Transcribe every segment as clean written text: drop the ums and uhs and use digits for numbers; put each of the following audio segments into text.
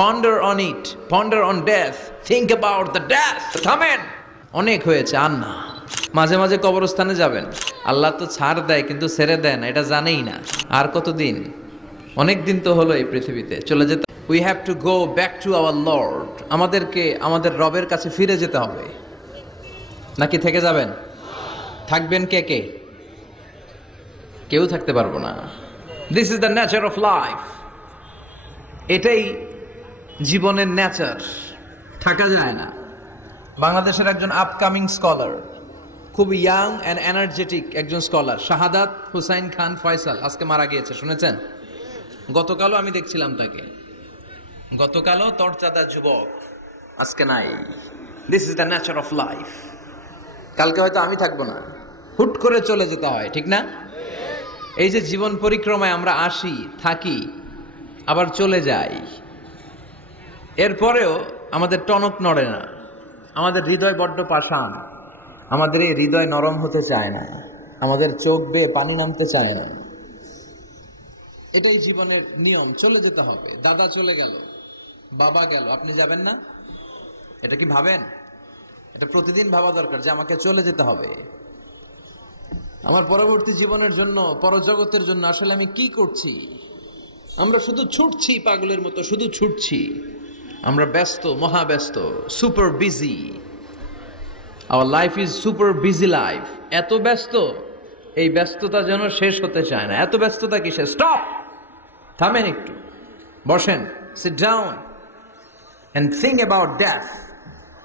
Ponder on it, ponder on death, think about the death. থামেন, অনেক হয়েছে আর না। মাঝে মাঝে কবরস্থানে যাবেন, আল্লাহ তো ছাড় দেয় কিন্তু ছেড়ে দেয় না, এটা জানেই না। আর কতদিন? অনেক দিন তো হলো এই পৃথিবীতে, চলে যেতে। We have to go back to our Lord. আমাদেরকে আমাদের রবের কাছে ফিরে যেতে হবে। নাকি থেকে যাবেন? থাকবেন কে কে? কেউ থাকতে পারবো না। This is the nature of life. এটাই জীবনের নেচার, থাকা যায় না। বাংলাদেশের একজন আপকামিং স্কলার, খুব ইয়াং অ্যান্ড এনার্জেটিক একজন স্কলার, শাহাদাত হুসাইন খান ফয়সাল, আজকে মারা গিয়েছে, শুনেছেন? গতকালও আমি দেখছিলাম তাকে, গতকালও তরচাদা যুবক, আজকে নাই। This is the nature of life. কালকে হয়তো আমি থাকবো না, হুট করে চলে যেতে হয়, ঠিক না? এই যে জীবন পরিক্রমায় আমরা আসি, থাকি, আবার চলে যাই, এরপরেও আমাদের টনক নড়ে না। আমাদের হৃদয় বড্ড পাষাণ, আমাদের এই হৃদয় নরম হতে চায় না, আমাদের চোখ বেয়ে পানি নামতে চায় না। এটাই জীবনের নিয়ম, চলে যেতে হবে। দাদা চলে গেল, বাবা গেল, আপনি যাবেন না? এটা কি ভাবেন? এটা প্রতিদিন ভাবা দরকার যে আমাকে চলে যেতে হবে। আমার পরবর্তী জীবনের জন্য, পরজগতের জন্য আসলে আমি কি করছি? আমরা শুধু ছুটছি পাগলের মতো, শুধু ছুটছি। আমরা ব্যস্ত, মহাব্যস্ত, super busy. Our life is super busy life. এত ব্যস্ত, এই ব্যস্ততা যেন শেষ হতে চায় না। এত ব্যস্ততা কিসে? স্টপ, থামেন একটু, বসেন, sit down and think about death.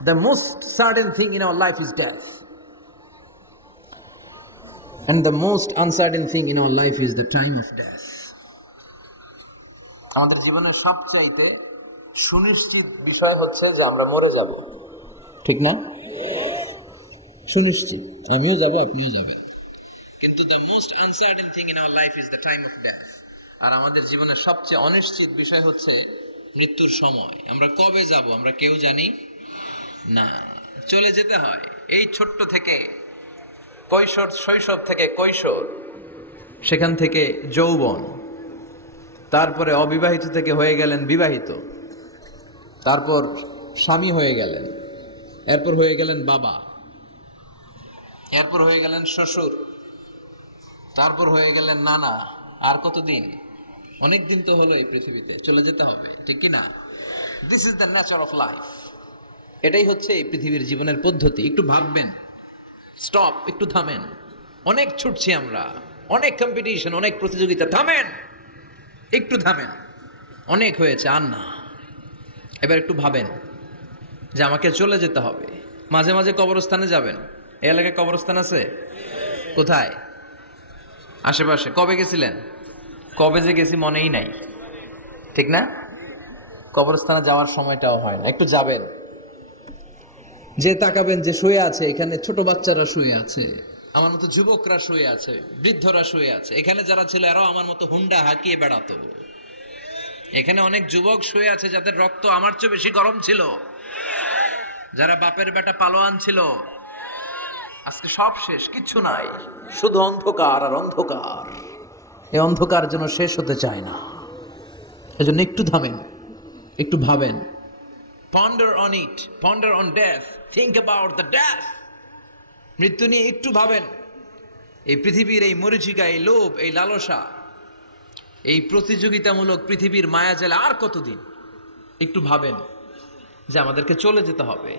The most certain thing in our life is death, and the most uncertain thing in our life is the time of death. আমাদের জীবনের সবচাইতে সুনিশ্চিত বিষয় হচ্ছে যে আমরা মরে যাব, ঠিক না? সুনিশ্চিত, আমিও যাব, আপনিও যাবেন। কিন্তু the most uncertain thing in our life is the time of death. আর আমাদের জীবনের সবচেয়ে অনিশ্চিত বিষয় হচ্ছে মৃত্যুর সময়। আমরা কবে যাব আমরা কেউ জানি না। চলে যেতে হয়। এই ছোট্ট থেকে কৈশোর, শৈশব থেকে কৈশোর, সেখান থেকে যৌবন, তারপরে অবিবাহিত থেকে হয়ে গেলেন বিবাহিত, তারপর স্বামী হয়ে গেলেন, এরপর হয়ে গেলেন বাবা, এরপর হয়ে গেলেন শ্বশুর, তারপর হয়ে গেলেন নানা। আর কতদিন? অনেক দিন তো হলো এই পৃথিবীতে, চলে যেতে হবে, ঠিক কি না? This is the nature of life. এটাই হচ্ছে এই পৃথিবীর জীবনের পদ্ধতি। একটু ভাববেন, স্টপ, একটু থামেন। অনেক ছুটছি আমরা, অনেক কম্পিটিশন, অনেক প্রতিযোগিতা, থামেন, একটু থামেন। অনেক হয়েছে আর না। এবার একটু ভাবেন যে আমাকে চলে যেতে হবে। মাঝে মাঝে কবরস্থানে যাবেন। এই এলাকায় কবরস্থান আছে? কোথায়? আশেপাশে। কবে গেছিলেন? কবে যে গেছি মনেই নাই, ঠিক না? কবরস্থানে যাওয়ার সময়টাও হয় না। একটু যাবেন, যে তাকাবেন যে শুয়ে আছে এখানে, ছোট বাচ্চারা শুয়ে আছে, আমার মতো যুবকরা শুয়ে আছে, বৃদ্ধরা শুয়ে আছে। এখানে যারা ছিল এরাও আমার মতো হুন্ডা হাঁকিয়ে বেড়াতো। এখানে অনেক যুবক শুয়ে আছে যাদের রক্ত আমার চেয়ে বেশি গরম ছিল, যারা বাপের বেটা পালোয়ান ছিল। আজকে সব শেষ, কিচ্ছু নাই, শুধু অন্ধকার আর অন্ধকার। এই অন্ধকার যেন শেষ হতে চায় না। এজন্য একটু থামেন, একটু ভাবেন। Ponder on it, ponder on death, think about the death. মৃত্যু নিয়ে একটু ভাবেন। এই পৃথিবীর এই মরীচিকা, এই লোভ, এই লালসা, এই প্রতিযোগিতামূলক পৃথিবীর মায়াজালে আর কতদিন? একটু ভাবেন যে আমাদেরকে চলে যেতে হবে।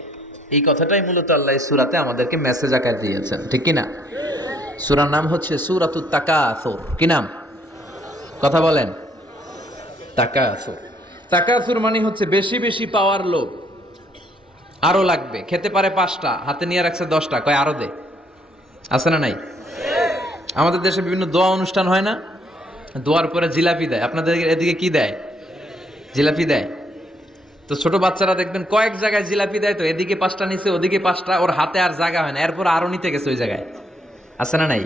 এই কথাটাই মূলত আল্লাহ সূরাতে আমাদেরকে মেসেজ আকারে দিয়েছেন, ঠিক কিনা? সূরার নাম হচ্ছে সূরাতুত তাকাসুর। কি নাম? কথা বলেন। তাকাসুর। তাকাসুর মানে হচ্ছে বেশি বেশি পাওয়ার লোভ। আরো লাগবে, খেতে পারে 5টা, হাতে নিয়ে রাখছে 10টা, কয় আরো দে। আছে না নাই? আমাদের দেশে বিভিন্ন দোয়া অনুষ্ঠান হয় না? দোয়ার পরে জিলাপি দেয়। আপনাদের এদিকে কি দেয়? জিলাপি দেয়। তো ছোট বাচ্চারা দেখবেন কয়েক জায়গায় জিলাপি দেয়, তো এদিকে 5টা নিচে, ওদিকে 5টা, ওর হাতে আর জায়গা হয় না, এরপর আরো নিতে গেছে ওই জায়গায়। আছে না নাই?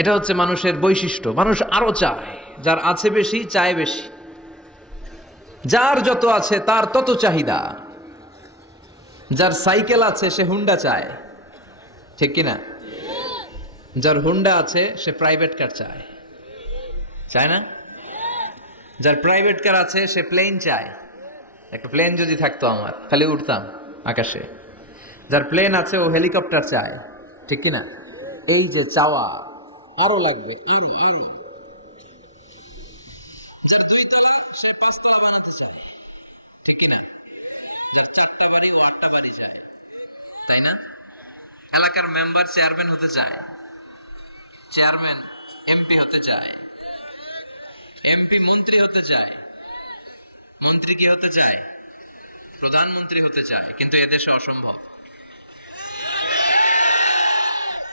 এটা হচ্ছে মানুষের বৈশিষ্ট্য। মানুষ আরো চায়, যার আছে বেশি চায় বেশি। যার যত আছে তার তত চাহিদা। যার সাইকেল আছে সে হুন্ডা চায়, ঠিক কিনা? যার হুন্ডা আছে সে প্রাইভেট কার চায়, চায় না? যার প্রাইভেট কার আছে সে প্লেন চায়, একটা প্লেন যদি থাকতো আমার খালি উঠতাম আকাশে। যার প্লেন আছে ও হেলিকপ্টার চায়, ঠিক কিনা? এই যে চাওয়া, আরো লাগবে, আরো আরো। যার 2 তলা সে 5 তলা বানাতে চায়, ঠিক কিনা? যার 4টা বাড়ি ও 8টা বাড়ি চায়, তাই না? এলাকার মেম্বার চেয়ারম্যান হতে চায়, চেয়ারম্যান এমপি হতে চায়, এমপি মন্ত্রী হতে চায়, মন্ত্রী কি হতে চায়? প্রধানমন্ত্রী হতে চায়। কিন্তু এদেশে অসম্ভব।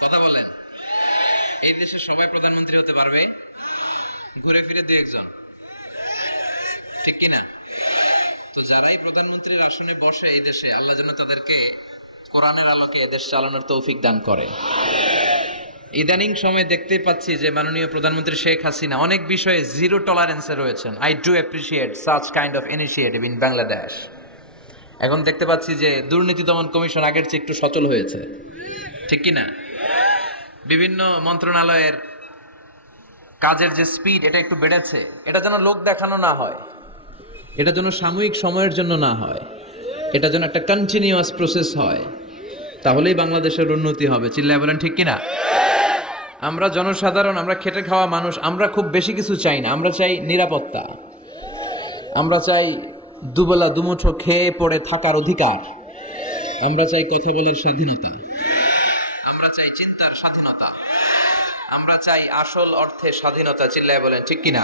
কথা বলেন, এই দেশে সবাই প্রধানমন্ত্রী হতে পারবে? ঘুরে ফিরে 2 একজন, ঠিক কিনা? তো যারাই প্রধানমন্ত্রীর আসনে বসে এই দেশে, আল্লাহ যেন তাদেরকে কোরআনের আলোকে এদেশ চালানোর তৌফিক দান করে। ইদানিং সময় দেখতে পাচ্ছি যে মাননীয় প্রধানমন্ত্রী শেখ হাসিনা অনেক বিষয়ে জিরো টলারেন্সে রয়েছেন। I do appreciate such kind of initiative in Bangladesh. এখন দেখতে পাচ্ছি যে দুর্নীতি দমন কমিশন আগের চেয়ে একটু সচল হয়েছে, ঠিক কিনা? বিভিন্ন মন্ত্রণালয়ের কাজের যে স্পিড, এটা একটু বেড়েছে। এটা যেন লোক দেখানো না হয়, এটা যেন সাময়িক সময়ের জন্য না হয়, এটা যেন একটা কন্টিনিউয়াস প্রসেস হয়, তাহলেই বাংলাদেশের উন্নতি হবে। চিল্লায় বলেন ঠিক কিনা? আমরা জনসাধারণ, আমরা খেটে খাওয়া মানুষ, আমরা খুব বেশি কিছু চাই না। আমরা চাই নিরাপত্তা, আমরা চাই দুবেলা দুমুঠো খেয়ে পড়ে থাকার অধিকার, আমরা চাই কথা বলার স্বাধীনতা, আমরা চাই চিন্তার স্বাধীনতা, আমরা চাই আসল অর্থে স্বাধীনতা। চিল্লায় বলেন ঠিক কিনা?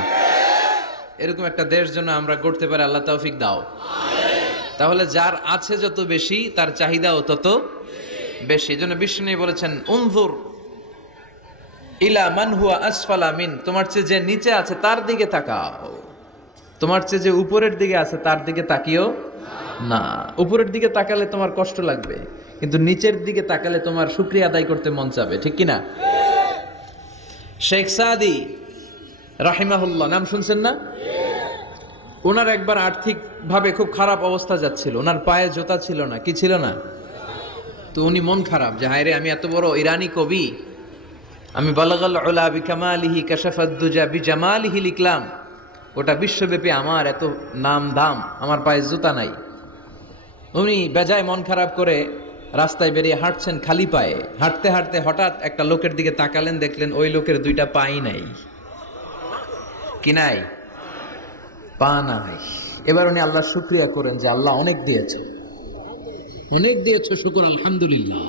এরকম একটা দেশ যেন আমরা গড়তে পারি, আল্লাহ তৌফিক দাও। তাহলে যার আছে যত বেশি, তার চাহিদাও তত বেশি। এজন্য বিষ্ণু বলেছেন, উনজুর ইলা মান হুয়া আসফালা মিন, তোমার চেয়ে যে নিচে আছে তার দিকে তাকাও, তোমার চেয়ে যে উপরের দিকে আছে তার দিকে তাকিও না। উপরের দিকে তাকালে তোমার কষ্ট লাগবে, কিন্তু নিচের দিকে তাকালে তোমার শুকরিয়া আদায় করতে মন চাবে, ঠিক কিনা? শেখ সাদি রাহিমাহুল্লাহ, নাম শুনছেন না? ওনার একবার আর্থিক ভাবে খুব খারাপ অবস্থা যাচ্ছিল, ওনার পায়ে জুতা ছিল না, কি ছিল না? তো উনি মন খারাপ যে হায়রে, আমি এত বড় ইরানি কবি, আমি বালাগাল উলা বিকামালিহি কাশাফাদ দুজা বিজামালিহি লিখলাম, ওটা বিশ্বব্যাপী আমার এত নাম দাম, আমার পায়ে জুতা নাই। উনি বেজায় মন খারাপ করে রাস্তায় বেরিয়ে হাঁটছেন খালি পায়ে। হাঁটতে হাঁটতে হঠাৎ একটা লোকের দিকে তাকালেন, দেখলেন ওই লোকের 2টা পাই নাই। কি নাই? পা নাই। এবার উনি আল্লাহর শুকরিয়া করেন যে আল্লাহ অনেক দিয়েছে, অনেক দিয়েছে, শুকর আলহামদুলিল্লাহ।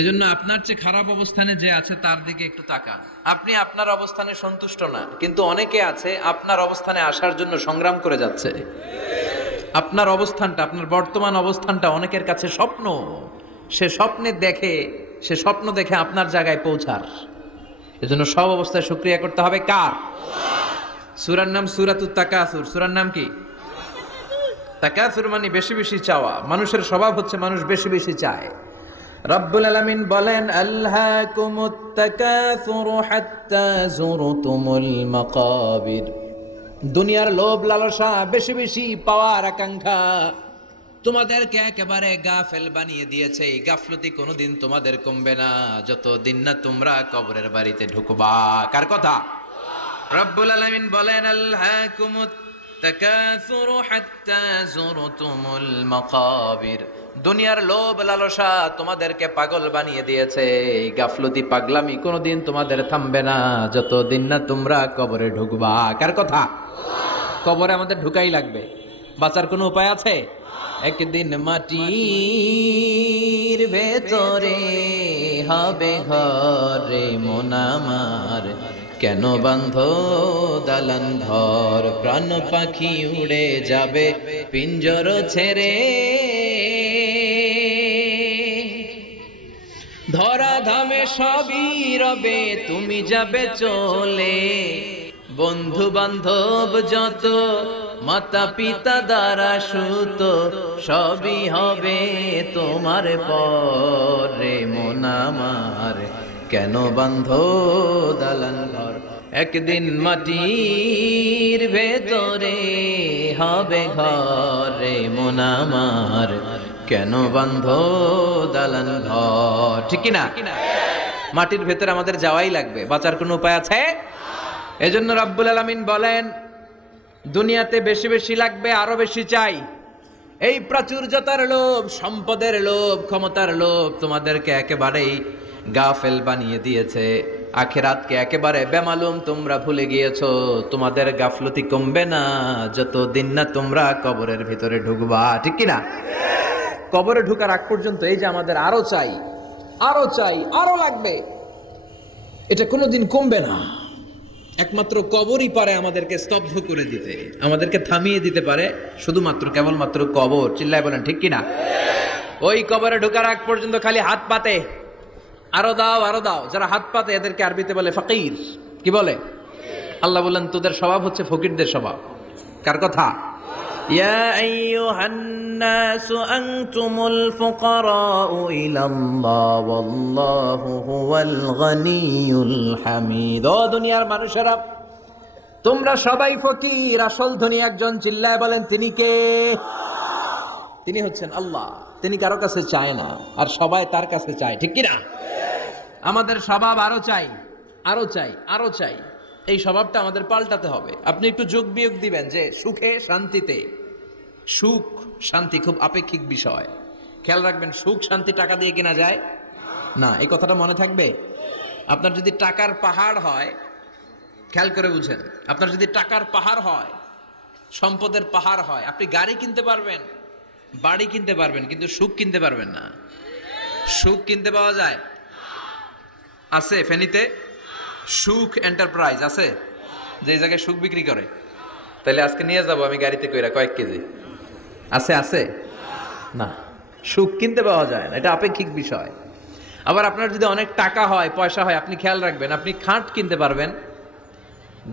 এজন্য আপনার চেয়ে খারাপ অবস্থানে যে আছে তার দিকে একটু তাকান। আপনি আপনার অবস্থানে সন্তুষ্ট না, কিন্তু অনেকে আছে আপনার অবস্থানে আসার জন্য সংগ্রাম করে যাচ্ছে। আপনার অবস্থানটা, আপনার বর্তমান অবস্থানটা অনেকের কাছে স্বপ্ন। সে স্বপ্ন দেখে আপনার জায়গায় পৌঁছার। এজন্য সব অবস্থায় শুকরিয়া করতে হবে। কার? সূরার নাম সূরাতুত তাকাসুর। সূরার নাম কি? তাকাসুর মানে বেশি বেশি চাওয়া। মানুষের স্বভাব হচ্ছে মানুষ বেশি বেশি চায়। রব্বুল আলামিন বলেন, আলহাকুমুত তাকাসুরু হাত্তা যুরতুমুল মাকাবির। দুনিয়ার লোভ লালসা, বেশি বেশি পাওয়ার আকাঙ্ক্ষা তোমাদেরকে একেবারে গাফেল বানিয়ে দিয়েছে। এই গাফলতি কোনোদিন তোমাদের কমবে না যতদিন না তোমরা কবরের বাড়িতে ঢুকবা। কার কথা? রব্বুল আলামিন বলেন, আলহাকুমুত তাকাসুরু হাত্তা যুরতুমুল মাকাবির। দুনিয়ার লোভ লালসা তোমাদেরকে পাগল বানিয়ে দিয়েছে। এই গাফলতি পাগলামি কোনোদিন তোমাদের থামবে না যতদিন না তোমরা কবরে ঢুকবা। কার কথা? কবরে আমাদের ঢুকাই লাগবে, বাঁচার কোনো উপায় আছে? একদিন মাটির ভেতরে হবে ঘরে মন আমার, কেন বান্ধ দালান ঘর, প্রাণ পাখি উড়ে যাবে পিঞ্জর ছেড়ে। ধরা ধামে সবই রবে, তুমি যাবে চলে। বন্ধু বান্ধব যত, মাতা পিতা দ্বারা সুত, সবই হবে তোমার পরে মন আমার, কেন বান্ধ দালান ঘর। একদিন মাটির ভেতরে হবে ঘরে মন আমার, কেন বান্ধ দালান ঘর। ঠিক কিনা? মাটির ভেতরে আমাদের যাওয়াই লাগবে, বাঁচার কোনো উপায় আছে? এজন্য রব্বুল আলামিন বলেন, দুনিয়াতে বেশি বেশি লাগবে, আরো বেশি চাই। এই প্রাচুর্যতার লোভ, সম্পদের লোভ, ক্ষমতার লোভ তোমাদেরকে একেবারেই গাফেল বানিয়ে দিয়েছে। আখিরাতকে একেবারে বেমালুম তোমরা ভুলে গিয়েছো। তোমাদের গাফলতি কমবে না যতদিন না তোমরা কবরের ভিতরে ঢুকবা, ঠিক কিনা? কবরে ঢুকার আগ পর্যন্ত এই যে আমাদের আরো চাই, আরো চাই, আরো লাগবে, এটা কোনোদিন কমবে না। একমাত্র কবরই পারে আমাদেরকে স্তব্ধ করে দিতে, আমাদেরকে থামিয়ে দিতে পারে শুধুমাত্র কেবলমাত্র কবর। চিল্লায় বলেন ঠিক কিনা? ওই কবরে ঢোকার আগ পর্যন্ত খালি হাত পাতে, আরো দাও, আরো দাও। যারা হাত পাতে এদেরকে আরবিতে বলে ফকির। কি বলে? আল্লাহ বলেন তোদের স্বভাব হচ্ছে ফকিরদের স্বভাব। কার কথা? ইয়া আইয়ুহান নাসু আনতুমুল ফুকারাউ ইলাল্লাহ ওয়াল্লাহু হুয়াল গনিয়ুল হামিদ। ও দুনিয়ার মানুষেরা, তোমরা সবাই ফকির, আসল ধনী একজন। চিল্লায় বলেন তিনি কে? তিনি হচ্ছেন আল্লাহ। তিনি কারো কাছে চায় না, আর সবাই তার কাছে চায়, ঠিক কিনা? আমাদের স্বভাব আরো চাই, আরো চাই, আরো চাই। এই স্বভাবটা আমাদের পাল্টাতে হবে। আপনি একটু যোগ বিয়োগ দিবেন যে সুখে শান্তিতে, সুখ শান্তি খুব আপেক্ষিক বিষয়। খেয়াল রাখবেন, সুখ শান্তি টাকা দিয়ে কেনা যায় না, এই কথাটা মনে থাকবে। আপনার যদি টাকার পাহাড় হয়, খেয়াল করে বুঝেন, আপনার যদি টাকার পাহাড় হয়, সম্পদের পাহাড় হয়, আপনি গাড়ি কিনতে পারবেন, বাড়ি কিনতে পারবেন, কিন্তু সুখ কিনতে পারবেন না। সুখ কিনতে পাওয়া যায়? আছে ফেনীতে সুখ এন্টারপ্রাইজ আছে, যে জায়গায় সুখ বিক্রি করে। তাহলে আজকে নিয়ে যাবো আমি গাড়িতে কইরা কয়েক কেজি। আছে? আছে না, সুখ কিনতে পাওয়া যায় না, এটা আপেক্ষিক বিষয়। আবার আপনার যদি অনেক টাকা হয়, পয়সা হয়, আপনি খেয়াল রাখবেন, আপনি খাট কিনতে পারবেন,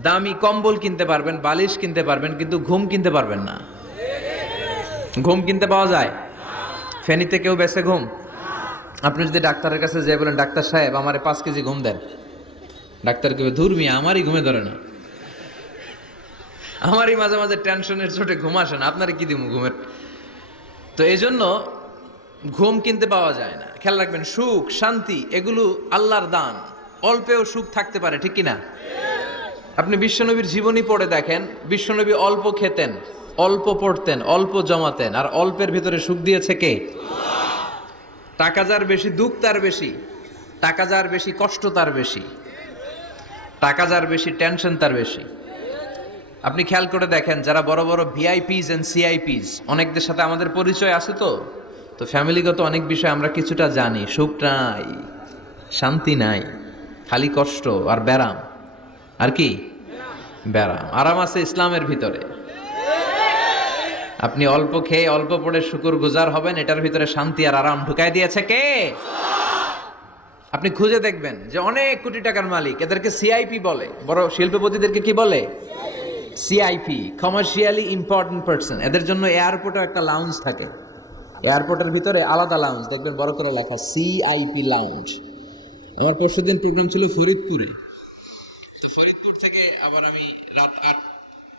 দামি কম্বল কিনতে পারবেন, বালিশ কিনতে পারবেন, কিন্তু ঘুম কিনতে পারবেন না। ঘুম কিনতে পাওয়া যায়? ফেনীতে কেউ বেচে ঘুম? আপনি যদি ডাক্তারের কাছে যেয়ে বলেন, ডাক্তার সাহেব আমারে 5 কেজি ঘুম দেন, ডাক্তার কেউ ধুর মিয়া আমারই ঘুমে ধরে না, আমারই মাঝে মাঝে টেনশনের চোটে ঘুম আসে না, আপনারই কি দিব ঘুমের। তো এই জন্য ঘুম কিনতে পাওয়া যায় না। খেয়াল রাখবেন, সুখ শান্তি এগুলো আল্লাহর দান। অল্পেও সুখ থাকতে পারে, ঠিক কিনা? আপনি বিশ্বনবীর জীবনী পড়ে দেখেন, বিশ্বনবী অল্প খেতেন, অল্প পড়তেন, অল্প জমাতেন, আর অল্পের ভিতরে সুখ দিয়েছে কে? টাকা যার বেশি দুঃখ তার বেশি, টাকা যার বেশি কষ্ট তার বেশি, টাকা যার বেশি টেনশন তার বেশি। আপনি খেয়াল করে দেখেন, যারা বড় বড় ভিআইপিস এন্ড সিআইপিস, অনেকদের সাথে আমাদের পরিচয় আছে, তো ফ্যামিলিগত অনেক বিষয় আমরা কিছুটা জানি। সুখ নাই, শান্তি নাই, খালি কষ্ট আর ব্যারাম। আর কি? ব্যারাম। আরাম আছে ইসলামের ভিতরে। আপনি অল্প খেয়ে অল্প পড়ে শুকর গুজার হবেন, এটার ভিতরে শান্তি আর আরাম ঢুকাই দিয়েছে কে? আপনি খুঁজে দেখবেন যে অনেক কোটি টাকার মালিক, এদেরকে সিআইপি বলে। বড় শিল্পপতিদেরকে কি বলে? CIP, commercially important person. এদের জন্য এয়ারপোর্টে একটা লাউঞ্জ থাকে, এয়ারপোর্টের ভিতরে আলাদা লাউঞ্জ, দেখবেন বড় করে লেখা সিআইপি লাউঞ্জ। আমার পরশুদিন প্রোগ্রাম ছিল ফরিদপুরে, তো ফরিদপুর থেকে আবার আমি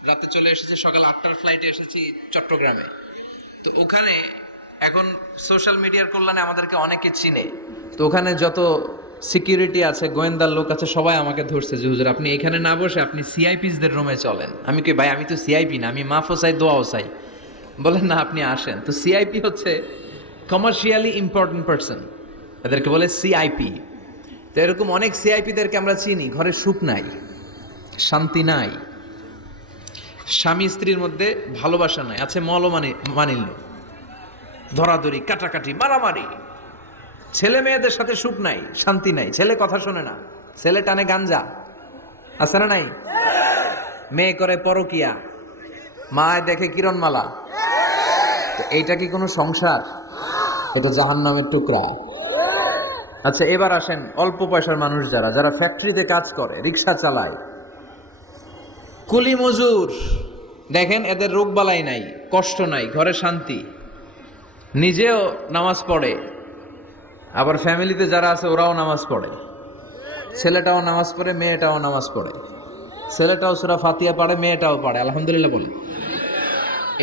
রাতে চলে এসেছি, সকাল 8টার ফ্লাইটে এসেছি চট্টগ্রামে। তো ওখানে এখন সোশ্যাল মিডিয়ার কল্যাণে আমাদেরকে অনেকে চিনে, তো ওখানে যত সিকিউরিটি আছে, গোয়েন্দার লোক আছে, সবাই আমাকে ধরছে যে হুজুর আপনি এখানে না বসে আপনি সিআইপিসদের রুমে চলেন। আমি কি ভাই, আমি তো সিআইপি না, আমি মাফও চাই দোয়াও চাই। বলেন না, আপনি আসেন। তো সিআইপি হচ্ছে কমার্শিয়ালি ইম্পর্টেন্ট পারসন, এদেরকে বলে সিআইপি। তো এরকম অনেক সিআইপিদেরকে আমরা চিনি, ঘরে সুখ নাই, শান্তি নাই, স্বামী স্ত্রীর মধ্যে ভালোবাসা নাই, আছে মলমানিল্য, ধরাধরি, কাটাকাটি, মারামারি। ছেলে মেয়েদের সাথে সুখ নাই, শান্তি নাই, ছেলে কথা শোনে না, ছেলে টানে গাঞ্জা, আছে না নাই? মেয়ে করে পরকিয়া, মায় দেখে কিরণমালা। তো এইটা কি কোনো সংসার? এটা জাহান্নামের টুকরা। আচ্ছা, এবার আসেন অল্প পয়সার মানুষ, যারা ফ্যাক্টরিতে কাজ করে, রিক্সা চালায়, কুলি মজুর, দেখেন এদের রোগ বালাই নাই, কষ্ট নাই, ঘরে শান্তি, নিজেও নামাজ পড়ে, আবার ফ্যামিলিতে যারা আছে ওরাও নামাজ পড়ে, ছেলেটাও নামাজ পড়ে, মেয়েটাও নামাজ পড়ে, ছেলেটাও সূরা ফাতিহা পড়ে, মেয়েটাও পড়ে, আলহামদুলিল্লাহ বলে।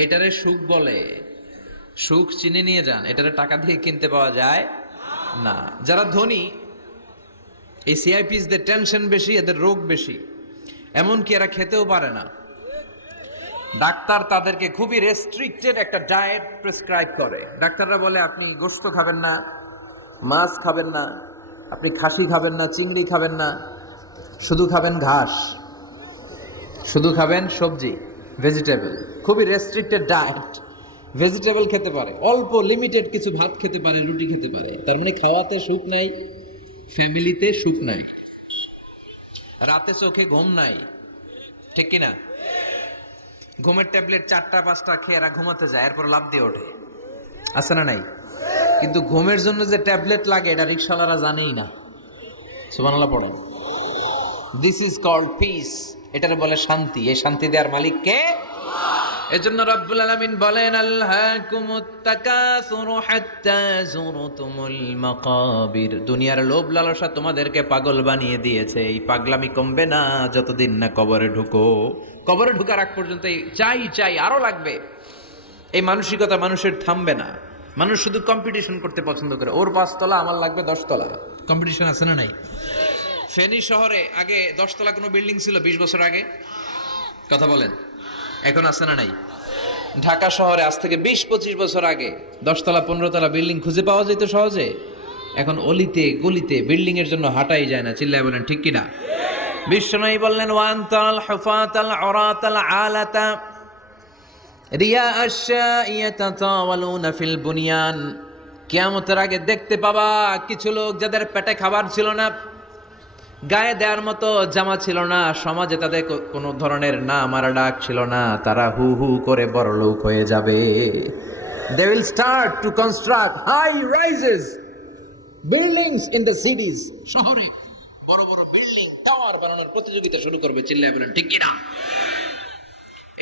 এটারে সুখ বলে। সুখ চিনে নিয়ে যান, এটারে টাকা দিয়ে কিনতে পাওয়া যায় না। যারা ধনী, এই সিআইপিসদের টেনশন বেশি, এদের রোগ বেশি, এমনকি এরা খেতেও পারে না। ডাক্তার তাদেরকে খুবই রেস্ট্রিক্টেড একটা ডায়েট প্রেসক্রাইব করে। ডাক্তাররা বলে আপনি গোশত খাবেন না, মাছ খাবেন না, আপনি খাসি খাবেন না, চিংড়ি খাবেন না, শুধু খাবেন ঘাস, শুধু খাবেন সবজি, ভেজিটেবল। খুবই রেস্ট্রিক্টেড ডায়েট। ভেজিটেবল খেতে পারে, অল্প লিমিটেড কিছু ভাত খেতে পারে, রুটি খেতে পারে। তার মানে খাওয়াতে সুখ নাই, ফ্যামিলিতে সুখ নাই, রাতে চোখে ঘুম নাই, ঠিক কিনা? ঘুমের ট্যাবলেট 4টা-5টা খেয়ে এরা ঘুমাতে যায়, এরপর লাভ দিয়ে ওঠে, আছে না নাই? কিন্তু ঘুমের জন্য যে ট্যাবলেট লাগে এটা রিকশাওয়ালারা জানেই না। সুবহানাল্লাহ পড়েন। দিস ইজ কল্ড পিস, এটার বলে শান্তি। এই শান্তি দেওয়ার মালিক কে? এজন্য রব্বুল আলামিন বলেন আলহাকুমুত তাকাসুরু হাত্তা যুরতুমুল মাকাবির। দুনিয়ার লোভ লালসা তোমাদেরকে পাগল বানিয়ে দিয়েছে। এই পাগলামি কমবে না যতদিন না কবরে ঢুকো। কবরে ঢোকার আগ পর্যন্ত চাই চাই আরো লাগবে, এই মানসিকতা মানুষের থামবে না। মানুষ শুধু কম্পিটিশন করতে পছন্দ করে, ওর 5 তলা আমার লাগবে 10 তলা। কম্পিটিশন আছে না নাই? ফেনী শহরে আগে 10 তলা কোনো বিল্ডিং ছিল 20 বছর আগে? কথা বলেন, এখন আছে না নাই? ঢাকা শহরে আজ থেকে 20-25 বছর আগে 10 তলা 15 তলা বিল্ডিং খুঁজে পাওয়া যেত সহজে। এখন অলিতে গলিতে বিল্ডিং এর জন্য হাঁটাই যায় না। চিল্লায় বলেন ঠিক কিনা? বিশ্বনবী বললেন ওয়ান্তাল হুফাতাল উরাতাল আলাতা রিয়া আশ-শাইয়াতাতাওয়ালুনা ফিল বুনিয়ান। কিয়ামতের আগে দেখতে পাবা কিছু লোক যাদের পেটে খাবার ছিল না, গায়ে দেওয়ার মতো জামা ছিল না, সমাজে তাদের কোনো ধরনের নাম আর ডাক ছিল না, তারা হু হু করে বড়লোক হয়ে যাবে। They will start to construct high rises buildings in the cities. শহরে বড় বড় বিল্ডিং, টাওয়ার বানানোর প্রতিযোগিতা শুরু করবে। চিল্লায় বলেন ঠিক কিনা?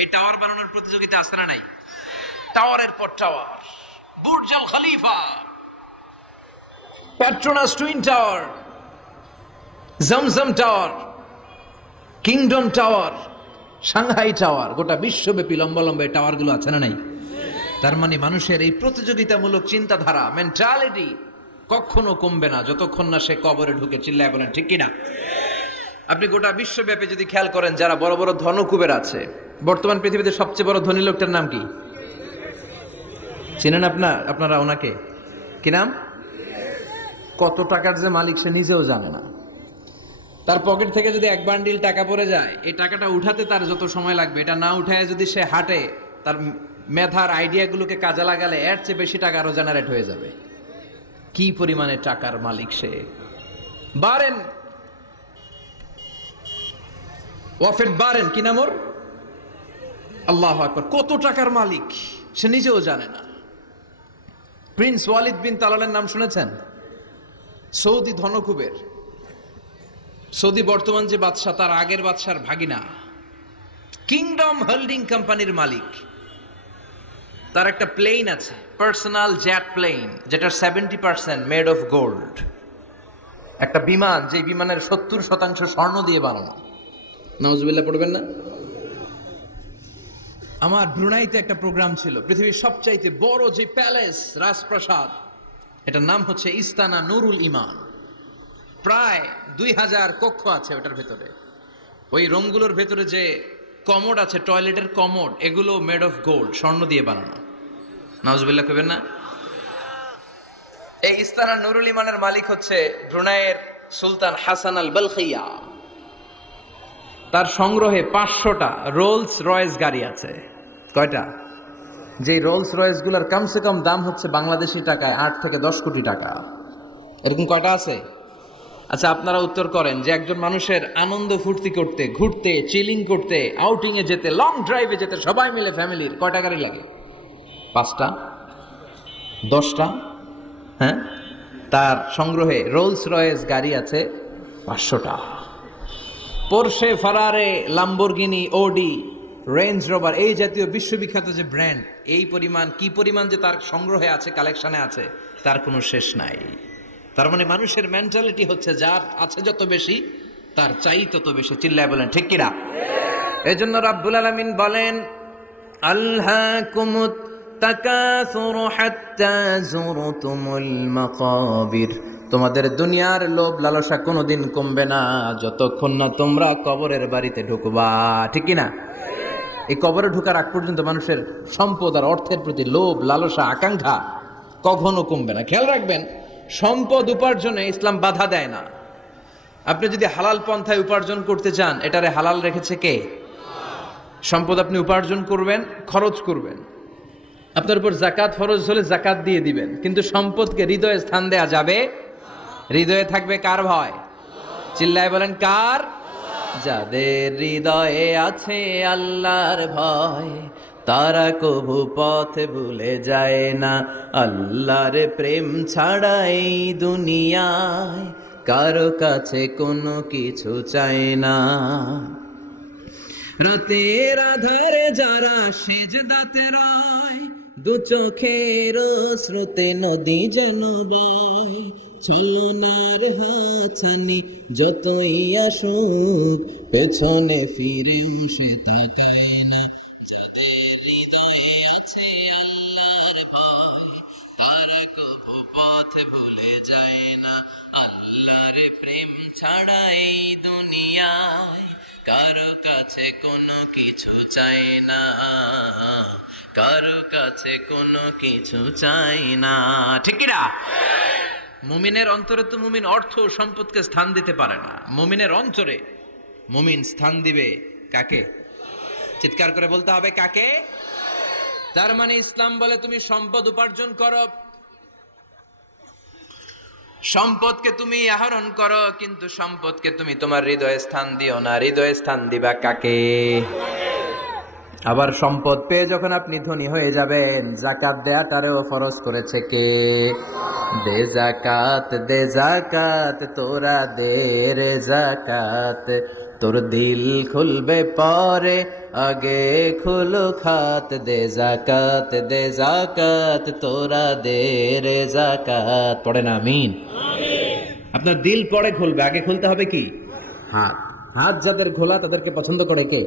এই টাওয়ার বানানোর প্রতিযোগিতা আছে না নাই? টাওয়ারের পর tower, Burj Al Khalifa, Petronas twin tower, Zamzam tower, kingdom tower, Shanghai tower, গোটা বিশ্বব্যাপী লম্বা লম্বা টাওয়ার গুলো আছে না নাই? তার মানে মানুষের এই প্রতিযোগিতামূলক চিন্তাধারা, মেন্টালিটি কখনো কমবে না যতক্ষণ না সে কবরে ঢুকে। চিল্লায় বলেন ঠিক কিনা? আপনি গোটা বিশ্বব্যাপী যদি খেয়াল করেন, যারা বড় বড় ধনকুবের আছে, বর্তমান পৃথিবীতে সবচেয়ে বড় ধনী লোকটার নাম কি চিনেন আপনারা? ওনাকে কি নাম? কত টাকার যে মালিক সে নিজেও জানে না। তার পকেট থেকে যদি 1 বান্ডিল টাকা পড়ে যায়, এই টাকাটা উঠাতে তার যত সময় লাগবে, এটা না উঠায় যদি সে হাঁটে, তার মেধার আইডিয়াগুলোকে কাজে লাগালে এর চেয়ে বেশি টাকা আরো জেনারেট হয়ে যাবে। কি পরিমাণে টাকার মালিক সে! বারেন ওয়াফেদ বারেন, কি নাম ওর? আল্লাহু আকবার। কত টাকার মালিক সে নিজেও জানে না। প্রিন্স ওয়ালিদ বিন তালালের নাম শুনেছেন? সৌদি ধনকুবের। সৌদি বর্তমান যে বাদশা, তার আগের বাদশার ভাগিনা, কিংডম হোল্ডিং কোম্পানির মালিক। তার একটা প্লেন আছে, পার্সোনাল জেট প্লেন, যেটা 70% মেড অফ গোল্ড। একটা বিমান, যে বিমানের 70% স্বর্ণ দিয়ে বানানো। নাউজুবিল্লাহ পড়বেন না? আমার ব্রুনাইতে একটা প্রোগ্রাম ছিল, পৃথিবীর সবচাইতে বড় যে প্যালেস, রাজপ্রাসাদ, এটার নাম হচ্ছে ইস্তানা নুরুল ইমান। প্রায় 2000 কক্ষ আছে ওটার ভেতরে। ওই রুমগুলোর ভেতরে যে কমোড আছে, টয়লেটের কমোড, এগুলো মেড অফ গোল্ড, স্বর্ণ দিয়ে বানানো। নাউজুবিল্লাহ কইবেন না? এই ইস্তানা নুরুল ইমানের মালিক হচ্ছে ব্রুনাইয়ের সুলতান হাসান আল বলখিয়া। তার সংগ্রহে 500টা রোলস রয়েস গাড়ি আছে। কয়টা? যে রোলস রয়েস গুলার কমসে কম দাম হচ্ছে বাংলাদেশি টাকায় 8 থেকে 10 কোটি টাকা। এরকম কয়টা আছে? আচ্ছা, আপনারা উত্তর করেন যে একজন মানুষের আনন্দ ফুর্তি করতে, ঘুরতে, চিলিং করতে, আউটিং এ যেতে, লং ড্রাইভে যেতে সবাই মিলে ফ্যামিলির কয়টা গাড়ি লাগে? 5টা, 10টা? হ্যাঁ, তার সংগ্রহে রোলস রয়েস গাড়ি আছে 500টা। পোরশে, ফারারে, লাম্বরগিনি, ওডি, রেঞ্জ রোভার, এই জাতীয় বিশ্ববিখ্যাত যে ব্র্যান্ড, এই পরিমাণ, কি পরিমাণ যে তার সংগ্রহে আছে, কালেকশনে আছে, তার কোনো শেষ নাই। তার মানে মানুষের মেন্টালিটি হচ্ছে যার আছে যত বেশি, তার চাই তত বেশি। চিল্লায় বলেন ঠিক কিনা? এজন্য রাব্বুল আলামিন বলেন আলহাকুমুত তাকাসুরু হাত্তা যুরতুমুল মাকাবির। তোমাদের দুনিয়ার লোভ লালসা কোনোদিন কমবে না যতক্ষণ না তোমরা কবরের বাড়িতে ঢুকবা। ঠিক কিনা? এই কবরে ঢোকার আগ পর্যন্ত মানুষের সম্পদ আর অর্থের প্রতি লোভ, লালসা, আকাঙ্ক্ষা কখনো কমবে না। খেয়াল রাখবেন, সম্পদ উপার্জনে ইসলাম বাধা দেয় না। আপনি যদি হালাল পন্থায় উপার্জন করতে চান, এটারে হালাল রেখেছে কে? সম্পদ আপনি উপার্জন করবেন, খরচ করবেন, আপনার উপর জাকাত ফরজ হলে জাকাত দিয়ে দিবেন, কিন্তু সম্পদকে হৃদয়ে স্থান দেয়া যাবে। হৃদয়ে থাকবে কার ভয়? চিল্লায় বলেন কার? যাদের হৃদয়ে আছে আল্লাহর ভয়, তারা কভু পথ ভুলে যায় না। আল্লাহর প্রেম ছাড়া এই দুনিয়ায় কারো কাছে কোনো কিছু চায় না। রাতের আধারে যারা সেজদাতে রয়, দু চোখের স্রোতে নদী যেন বয়, ছলনার হাতছানি যতই আসুক পেছনে ফিরেও সে তাকায় না। যাদের হৃদয়ে আছে আল্লাহর ভয়, তারা কভু পথ ভুলে যায় না। আল্লাহর প্রেম ছাড়া এই দুনিয়ায় কারো কাছে কোনো কিছু চাই না, কারো কাছে কোনো কিছু চাই না। ঠিক কি না? মুমিনের অন্তরে তো মুমিন অর্থ সম্পদকে স্থান দিতে পারে না। মুমিনের অন্তরে মুমিন স্থান দিবে কাকে? চিৎকার করে বলতে হবে কাকে? তার মানে ইসলাম বলে তুমি সম্পদ উপার্জন করো, সম্পদকে তুমি আহরণ করো, কিন্তু সম্পদকে তুমি তোমার হৃদয়ে স্থান দিও না। হৃদয়ে স্থান দিবা কাকে? আবার সম্পদ পেয়ে যখন আপনি ধনী হয়ে যাবেন, জাকাত দেয়াটারেও ফরজ করেছে কে? দে জাকাত, দে জাকাত, তোরা দে রে জাকাত, তোর দিল খুলবে পরে, আগে খুলো খাত। দে জাকাত, দে জাকাত, তোরা দে রে জাকাত। পড়েন আমিন। আপনার দিল পরে খুলবে, আগে খুলতে হবে কি? হাত। হাত যাদের খোলা তাদেরকে পছন্দ করে কে?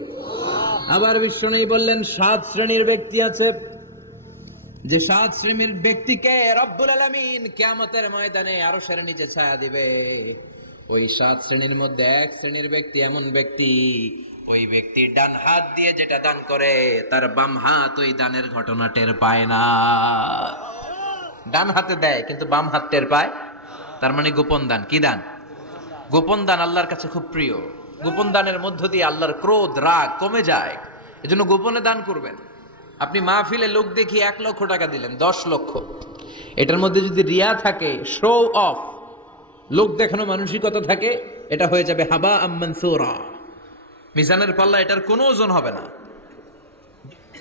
আবার বিশ্বনবী বললেন 7 শ্রেণীর ব্যক্তি আছে, যে 7 শ্রেণীর ব্যক্তিকে রব্বুল আলামিন কিয়ামতের ময়দানে আরশের নিচে ছায়া দিবে। ওই 7 শ্রেণীর মধ্যে 1 শ্রেণীর ব্যক্তি এমন ব্যক্তি, ওই ব্যক্তি ডান হাত দিয়ে যেটা দান করে, তার বাম হাত ওই দানের ঘটনা টের পায় না। ডান হাতে দেয় কিন্তু বাম হাত টের পায়। তার মানে গোপন দান। কি দান? গোপন দান আল্লাহর কাছে খুব প্রিয়। গোপন দানের মধ্য দিয়ে আল্লাহর ক্রোধ, রাগ কমে যায়। এজন্য গোপনে দান করবেন। আপনি মাহফিলে লোক দেখিয়ে 1 লক্ষ টাকা দিলেন, 10 লক্ষ, এটার মধ্যে যদি রিয়া থাকে, শো অফ, লোক দেখানো মানসিকতা থাকে, এটা হয়ে যাবে হাবা আম্মানসুরা। মিজানের পাল্লা এটার কোনো ওজন হবে না।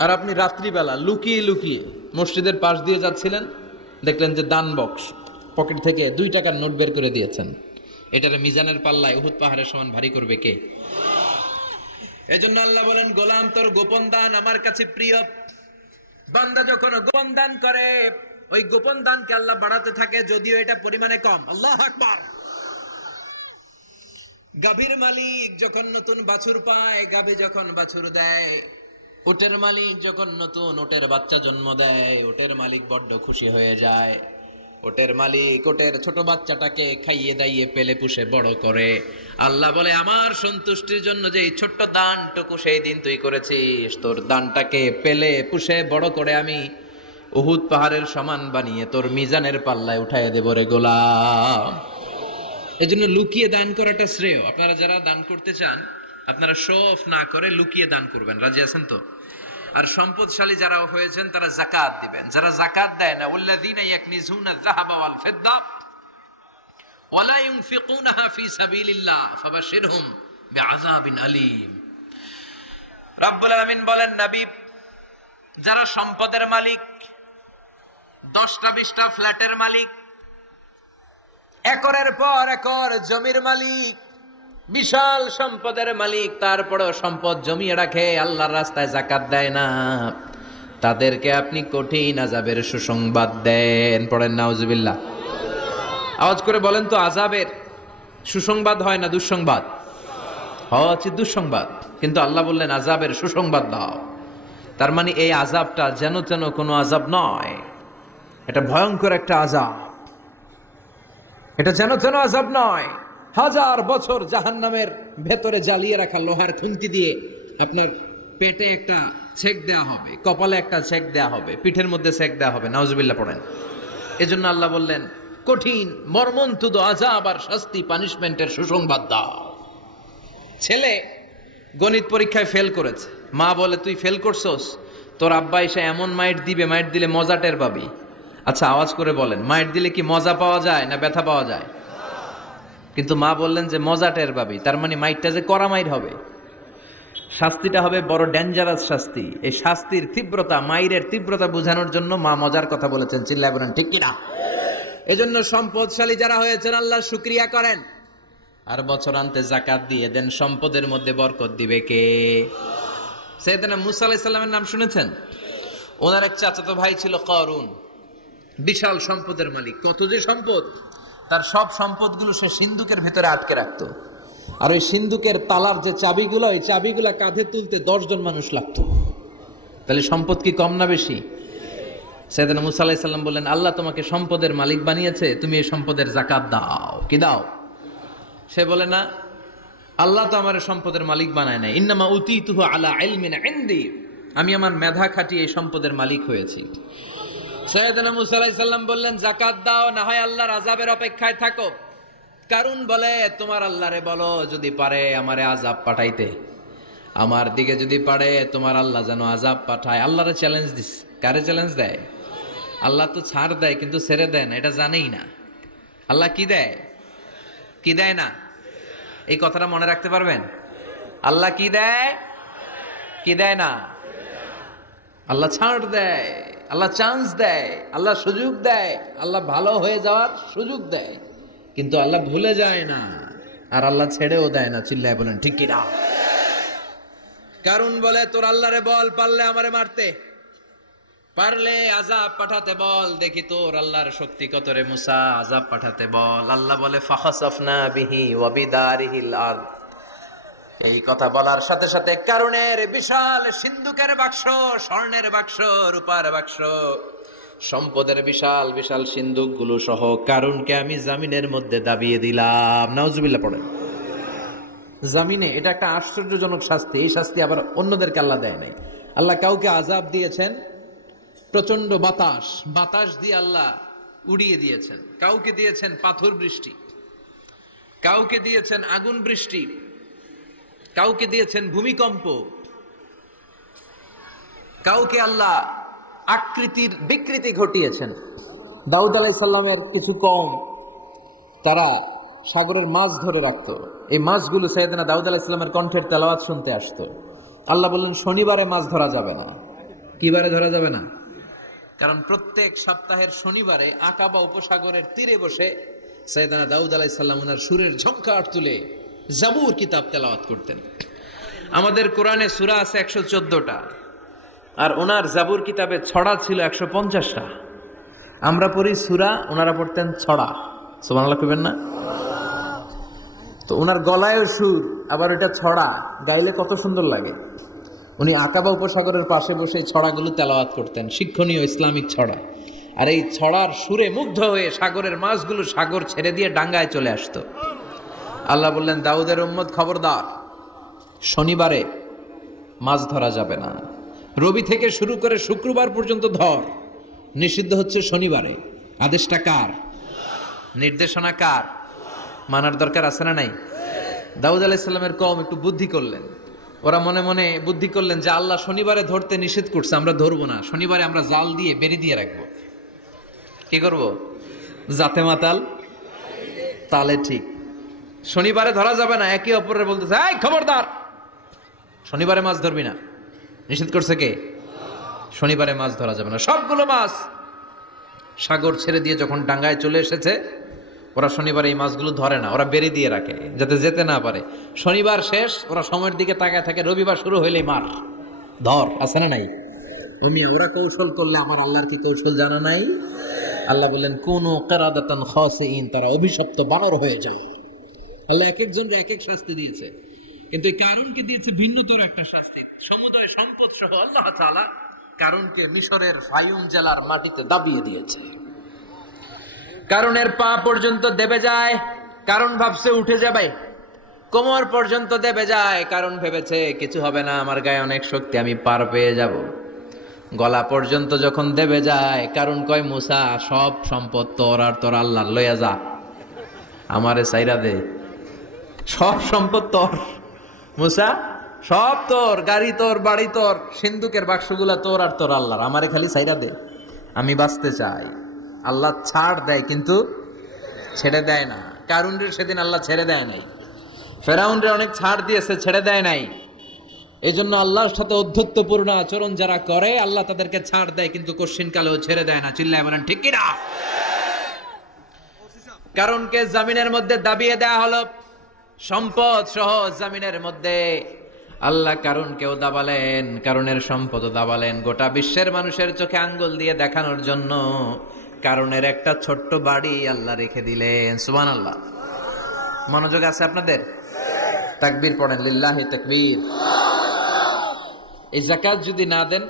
আর আপনি রাত্রিবেলা লুকিয়ে লুকিয়ে মসজিদের পাশ দিয়ে যাচ্ছিলেন, দেখলেন যে দান বক্স, পকেট থেকে 2 টাকার নোট বের করে দিয়েছেন, এটারে মিজানের পাল্লায় উহুদ পাহাড়ের সমান ভারী করবে কে? এজন্য আল্লাহ বলেন, গোলাম তোর গোপন দান আমার কাছে প্রিয়। বান্দা যখন গোপন দান করে, ওই গোপন দানকে আল্লাহ বাড়াতে থাকে, যদিও এটা পরিমাণে কম। আল্লাহু আকবার। গাভীর মালিক যখন নতুন বাছুর পায়, গাভী যখন বাছুর দেয়, উটের মালিক যখন নতুন উটের বাচ্চা জন্ম দেয়, উটের মালিক বড্ড খুশি হয়ে যায়। ওটের মালিক ওটের ছোট বাচ্চাটাকে খাইয়ে দাইয়ে পেলে পুষে বড় করে। আল্লাহ বলে, আমার সন্তুষ্টির জন্য যে এই ছোট্ট দানটুকু সেই দিন তুই করেছিস, তোর দানটাকে পেলে পুষে বড় করে আমি উহুদ পাহাড়ের সমান বানিয়ে তোর মিজানের পাল্লায় উঠাইয়া দেব রে গোলাম। এই জন্য লুকিয়ে দান করাটা শ্রেয়। আপনারা যারা দান করতে চান, আপনারা শো অফ না করে লুকিয়ে দান করবেন। রাজি আছেন তো? আর সম্পদশালী যারা হয়েছেন তারা যাকাত দিবেন। যারা যাকাত দেয় না, ওয়াল্লাযীনা ইয়াকনিজুনা যাহাবা ওয়াল ফিদ্দা ওয়ালা ইউনফিকুনাহা ফি সাবিলিল্লাহ ফাবাশশিরহুম বিআযাবিন আলীম। রব্বুল আলামিন বলেন, নবী, যারা সম্পদের মালিক, 10টা 20টা ফ্ল্যাটের মালিক, একরের পর একর জমির মালিক, বিশাল সম্পদের মালিক, তারপরেও সম্পদ জমিয়ে রাখে, আল্লাহর রাস্তায় যাকাত দেয় না, তাদেরকে আপনি কঠিন আযাবের সুসংবাদ দেন। পড়েন নাউজুবিল্লাহ। আওয়াজ করে বলেন তো, আযাবের সুসংবাদ হয় না দুঃসংবাদ? হচ্ছে দুঃসংবাদ, কিন্তু আল্লাহ বললেন আযাবের সুসংবাদ দাও। তার মানে এই আযাবটা যেন তেন কোনো আযাব নয়, এটা ভয়ঙ্কর একটা আযাব। এটা যেন তেন আযাব নয়। 1000 বছর জাহান্নামের ভেতরে জ্বালিয়ে রাখা লোহার খুন্তি দিয়ে আপনার পেটে একটা ছেক দেয়া হবে, কপালে একটা ছেক দেয়া হবে, পিঠের মধ্যে ছেক দেয়া হবে। নাউজুবিল্লাহ পড়েন। এজন্য আল্লাহ বললেন কঠিন মর্মন্তুদ আযাব আর শাস্তি, পানিশমেন্টের সুসংবাদ দাও। ছেলে গণিত পরীক্ষায় ফেল করেছে, মা বলে তুই ফেল করছস, তোর আব্বা এসে এমন মাইট দিবে, মাইট দিলে মজা টের পাবি। আচ্ছা আওয়াজ করে বলেন, মাইট দিলে কি মজা পাওয়া যায় না ব্যথা পাওয়া যায়? কিন্তু মা বললেন যে মজা টের পাবি, তার মানে মাইটটা যে কড়া মাইট হবে, শাস্তিটা হবে বড় ডেঞ্জারাস শাস্তি। এই শাস্তির তীব্রতা, মাইরের তীব্রতা বোঝানোর জন্য মা মজার কথা বলেছেন। চিল্লায় বলেন ঠিক কিনা? এজন্য সম্পদশালী যারা হয়েছেন আল্লাহর শুকরিয়া করেন, আর বছরান্তে যাকাত দিয়ে দেন, সম্পদের মধ্যে বরকত দিবে কে? সাইয়েদনা মুসা আলাইহিস সালামের নাম শুনেছেন? ওনার এক চাচাতো ভাই ছিল কারুন, বিশাল সম্পদের মালিক। কত যে সম্পদ, তার সব সম্পদগুলো সে সিন্ধুকের ভেতরে আটকে রাখতো। আর ওই সিন্ধুকের তালার যে চাবিগুলো, ওই চাবিগুলো কাঁধে তুলতে 10 জন মানুষ লাগতো। তাহলে সম্পদ কি কম না বেশি? সাইয়েদনা মুসা আলাইহিস সালাম বললেন, আল্লাহ তোমাকে সম্পদের মালিক বানিয়েছে, তুমি এই সম্পদের যাকাত দাও। কি দাও? সে বলে না, আল্লাহ তো আমার সম্পদের মালিক বানায় নাই, ইন্নামা উতীতুহু আলা ইলমিন ইনদি, আমি আমার মেধা খাটিয়ে এই সম্পদের মালিক হয়েছি। সাইয়েদনা মুসা আলাইহিস সালাম বললেন, যাকাত দাও, না হয় আল্লাহর আযাবের অপেক্ষায় থাকো। কারণ বলে, তোমার আল্লাহরে বলো যদি পারে আমারে আযাব পাঠাইতে, আমার দিকে যদি পারে তোমার আল্লাহ যেন আযাব পাঠায়। আল্লাহরে চ্যালেঞ্জ দিস। কারে চ্যালেঞ্জ দেয়? আল্লাহ তো ছাড় দেয় কিন্তু ছেড়ে দেয় না, এটা জানেই না। আল্লাহ কি দেয়? কি দেয় না? এই কথাটা মনে রাখতে পারবেন? আল্লাহ কি দেয়? কি দেয় না? আল্লাহ ছাড় দেয়, আল্লাহ চান্স দেয়, আল্লাহ সুযোগ দেয়, আল্লাহ ভালো হয়ে যাওয়ার সুযোগ দেয়, কিন্তু আল্লাহ ভুলে যায় না, আর আল্লাহ ছেড়েও দেয় না। চিল্লায় বলেন ঠিক কি না? কারণ বলে, তোর আল্লাহরে বল, পারলে আমারে মারতে, পারলে আযাব পাঠাতে বল, দেখি তোর আল্লাহর শক্তি কত রে মুসা, আযাব পাঠাতে বল। আল্লাহ বলে, ফাখাসাফনা বিহি ওয়া বিদারিহিল আরদ। এই কথা বলার সাথে সাথে কারুনের বিশাল সিন্ধুকের বাক্স, স্বর্ণের বাক্স, রূপার বাক্স, সম্পদের বিশাল বিশাল সিন্ধুকগুলো সহ কারুনকে আমি জামিনের মধ্যে দাবিয়ে দিলাম। নাউজুবিল্লাহ পড়েন। জামিনে, এটা একটা আশ্চর্যজনক শাস্তি। এই শাস্তি আবার অন্যদেরকে আল্লাহ দেয় নাই। আল্লাহ কাউকে আযাব দিয়েছেন প্রচন্ড বাতাস, বাতাস দিয়ে আল্লাহ উড়িয়ে দিয়েছেন। কাউকে দিয়েছেন পাথর বৃষ্টি, কাউকে দিয়েছেন আগুন বৃষ্টি, কাউকে দিয়েছেন ভূমিকম্প, কাউকে আল্লাহ আকৃতির বিকৃতি ঘটিয়েছেন। দাউদ আলাইহিস সালামের কিছু কম, তারা সাগরের মাছ ধরে রাখতো। এই মাছগুলো সাইয়েদনা দাউদ আলাইহিস সালামের কণ্ঠের তেলাওয়াত শুনতে আসতো। আল্লাহ বললেন, শনিবারে মাছ ধরা যাবে না। কি বারে ধরা যাবে না? কারণ প্রত্যেক সপ্তাহের শনিবারে আকাবা উপসাগরের তীরে বসে সাইয়েদনা দাউদ আলাইহিস সালাম ওনার সুরের ঝংকার তুলে জাবুর কিতাব তেলাওয়াত করতেন। আমাদের কোরআনে সূরা আছে 114টা, আর ওনার জাবুর কিতাবে ছড়া ছিল 150টা। আমরা পড়ি সূরা, ওনারা পড়তেন ছড়া। সুবহানাল্লাহ কইবেন না? তো ওনার গলায়ও সুর, আবার এটা ছড়া, গাইলে কত সুন্দর লাগে। উনি আকাবা উপসাগরের পাশে বসে ছড়াগুলো তেলাওয়াত করতেন, শিক্ষণীয় ইসলামিক ছড়া। আর এই ছড়ার সুরে মুগ্ধ হয়ে সাগরের মাছগুলো সাগর ছেড়ে দিয়ে ডাঙ্গায় চলে আসতো। আল্লাহ বললেন, দাউদের উম্মত খবরদার, শনিবারে মাছ ধরা যাবে না। রবি থেকে শুরু করে শুক্রবার পর্যন্ত ধর, নিষিদ্ধ হচ্ছে শনিবারে। আদেশটা কার? নির্দেশনা কার? মানার দরকার আছে না নাই? দাউদ আলাইহিস সালামের কওম একটু বুদ্ধি করলেন। ওরা মনে মনে বুদ্ধি করলেন যে আল্লাহ শনিবারে ধরতে নিষেধ করছে, আমরা ধরবো না, শনিবারে আমরা জাল দিয়ে বেরি দিয়ে রাখবো। কি করব? জাতে মাতাল তালে ঠিক। শনিবারে ধরা যাবে না, একে অপরের বলতেছে, এই খবরদার, শনিবারে মাছ ধরবি না। নিষেধ করছে কে? শনিবারে মাছ ধরা যাবে না। সবগুলো মাছ সাগর ছেড়ে দিয়ে যখন ডাঙ্গায় চলে এসেছে, ওরা শনিবার এই মাছগুলো ধরে না, ওরা বেরি দিয়ে রাখে যাতে যেতে না পারে। শনিবার শেষ, ওরা সময়ের দিকে তাকায় থাকে, রবিবার শুরু হইলেই মার ধর। আছে না নাই? ওরা কৌশল করলে আমার আল্লাহর কি কৌশল জানা নাই? আল্লাহ বললেন, কোন কিরাদাতান খাসিইন, তারা অভিশপ্ত বানর হয়ে যায়। আল্লাহ এক একজনকে এক এক শাস্তি দিয়েছে, কিন্তু এই কারুনকে দিয়েছে ভিন্নতর একটা শাস্তি। সমুদয় সম্পদ সহ আল্লাহ তাআলা কারুনকে মিশরের ফায়ুম জেলার মাটিতে দাবিয়ে দিয়েছে। কারুনের পা পর্যন্ত দেবে যায়। কারণ ভাবছে উঠে যাবে, কোমর পর্যন্ত দেবে যায়, কারণ ভেবেছে কিছু হবে না, আমার গায়ে অনেক শক্তি, আমি পার পেয়ে যাব। গলা পর্যন্ত যখন দেবে যায়, কারণ কয় মুসা সব সম্পদ তোর আর তোর আল্লাহর, লইয়া যা, আমারে সাইরা দে, সব সম্পদ তোর মুসা, সব তোর, গাড়ি তোর, বাড়ি তোর, সিন্ধুকের বাক্সগুলা তোর আর তোর আল্লাহর, আমারে খালি সাইরা দে, আমি বাঁচতে চাই। আল্লাহ ছাড় দেয় কিন্তু ছেড়ে দেয় না। কারুনরে সেদিন আল্লাহ ছেড়ে দেয় নাই, ফেরাউনরে অনেক ছাড় দিয়েছে, ছেড়ে দেয় নাই। এই জন্য আল্লাহর সাথে অধ্যত্বপূর্ণ আচরণ যারা করে, আল্লাহ তাদেরকে ছাড় দেয় কিন্তু কশ্চিনকালেও ছেড়ে দেয় না। চিল্লায় বলেন ঠিক কিনা? কারণকে জামিনের মধ্যে দাবিয়ে দেয়া হলো, সম্পদ সহ জামিনের মধ্যে। আল্লাহ কারণকেও দাবালেন, কারণের সম্পদও দাবালেন, গোটা বিশ্বের মানুষের চোখে আঙ্গুল দিয়ে দেখানোর জন্য কারণের একটা ছোট্ট বাড়ি আল্লাহ রেখে দিলেন। সুবহানাল্লাহ। মনোযোগ আছে আপনাদের? তাকবীর পড়েন, লিল্লাহি তাকবীর। এই যাকাত যদি না দেন,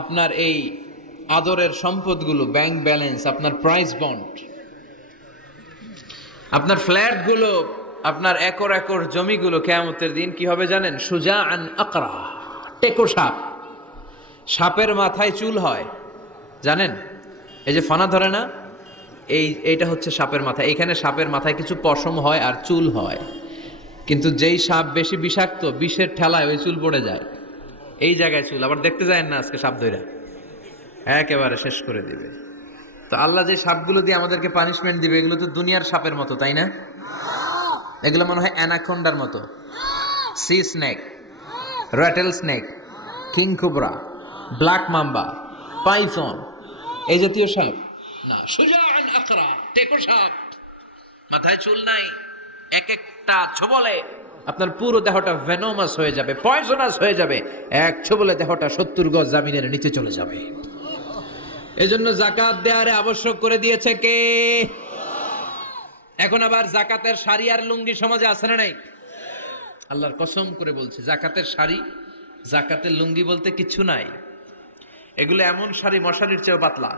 আপনার এই আদরের সম্পদগুলো, ব্যাংক ব্যালেন্স, আপনার প্রাইস বন্ড, আপনার ফ্ল্যাটগুলো, আপনার একর একর জমিগুলো কিয়ামতের দিন কি হবে জানেন? সুজাআন আকরা, টেকো সাপ। সাপের মাথায় চুল হয়, জানেন? এই যে ফানা ধরে না, এইটা হচ্ছে সাপের মাথা। এখানে সাপের মাথায় কিছু পশম হয় আর চুল হয়, কিন্তু যেই সাপ বেশি বিষাক্ত, বিষের ঠেলায় ওই চুল পড়ে যায়, এই জায়গায় চুল। আবার দেখতে যায় না আজকে সাপ ধইরা একেবারে শেষ করে দিবে। তো আল্লাহ যে সাপগুলো দিয়ে আমাদেরকে পানিশমেন্ট দিবে, এগুলো তো দুনিয়ার সাপের মতো, তাই না? এগুলো মনে হয় অ্যানাকোন্ডার মতো, C snake, rattle snake, king cobra, black mamba, Python, এই জাতীয় সাপ না। সুজাআন আকরা, টেকো সাপ, মাথায় চুল নাই, এক একটা ছোবলে আপনার পুরো দেহটা ভেনোমাস হয়ে যাবে, পয়জনাস হয়ে যাবে। এক ছোবলে দেহটা 70 গজ জামিনের নিচে চলে যাবে। এজন্য যাকাত দেয়ারে আবশ্যক করে দিয়েছে কে? এখন আবার যাকাতের শাড়ি আর লুঙ্গি সমাজে আছে না নাই? আল্লাহর কসম করে বলছে, যাকাতের শাড়ি, যাকাতের লুঙ্গি বলতে কিছু নাই। এগুলো এমন শাড়ি মশারির চেয়েও পাতলা।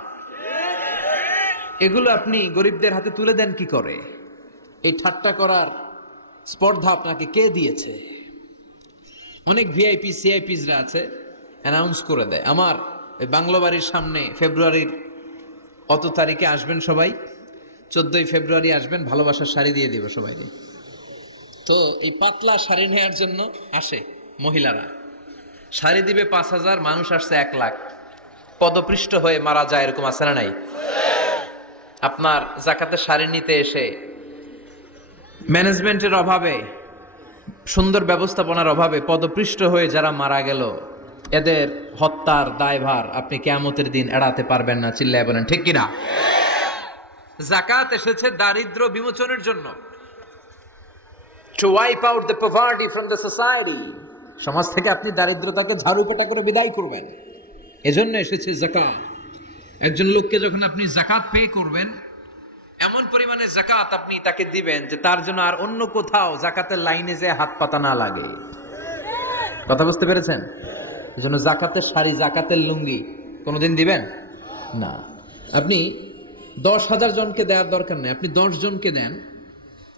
এগুলো আপনি গরিবদের হাতে তুলে দেন কি করে? এই ঠাট্টা করার স্পর্ধা আপনাকে কে দিয়েছে? অনেক ভিআইপি সিআইপিসরা আছে, অ্যানাউন্স করে দেয়, আমার বাংলো বাড়ির সামনে ফেব্রুয়ারির অত তারিখে আসবেন সবাই, 14ই ফেব্রুয়ারি আসবেন, ভালোবাসার শাড়ি দিয়ে দিব সবাইকে। তো এই পাতলা শাড়ি নেওয়ার জন্য আসে মহিলারা, শাড়ি দিবে 5000, মানুষ আসছে 1 লাখ, পদপৃষ্ঠ হয়ে মারা যায়, এরকম আছে না নাই? আপনার যাকাতের শাড়ি নিতে এসে ম্যানেজমেন্টের অভাবে, সুন্দর ব্যবস্থাপনার অভাবে পদপৃষ্ঠ হয়ে যারা মারা গেল, এদের হত্যার দায়ভার আপনি কিয়ামতের দিন এড়াতে পারবেন না। চিল্লায় বলেন ঠিক কিনা? যাকাত এসেছে দারিদ্র বিমোচনের জন্য, to wipe out the poverty from the society। সমাজ থেকে আপনি দারিদ্রতাকে ঝাড়ুপেটা করে বিদায় করবেন, এজন্য এসেছে যাকাত। একজন লোককে যখন আপনি যাকাত পে করবেন, এমন পরিমাণে যাকাত আপনি তাকে দিবেন যে তার জন্য আর অন্য কোথাও যাকাতের লাইনে যে হাত পাতা না লাগে। কথা বুঝতে পেরেছেন? এজন্য যাকাতের শাড়ি, যাকাতের লুঙ্গি কোনোদিন দিবেন না। আপনি 10,000 জনকে দেওয়ার দরকার নেই, আপনি 10 জনকে দেন,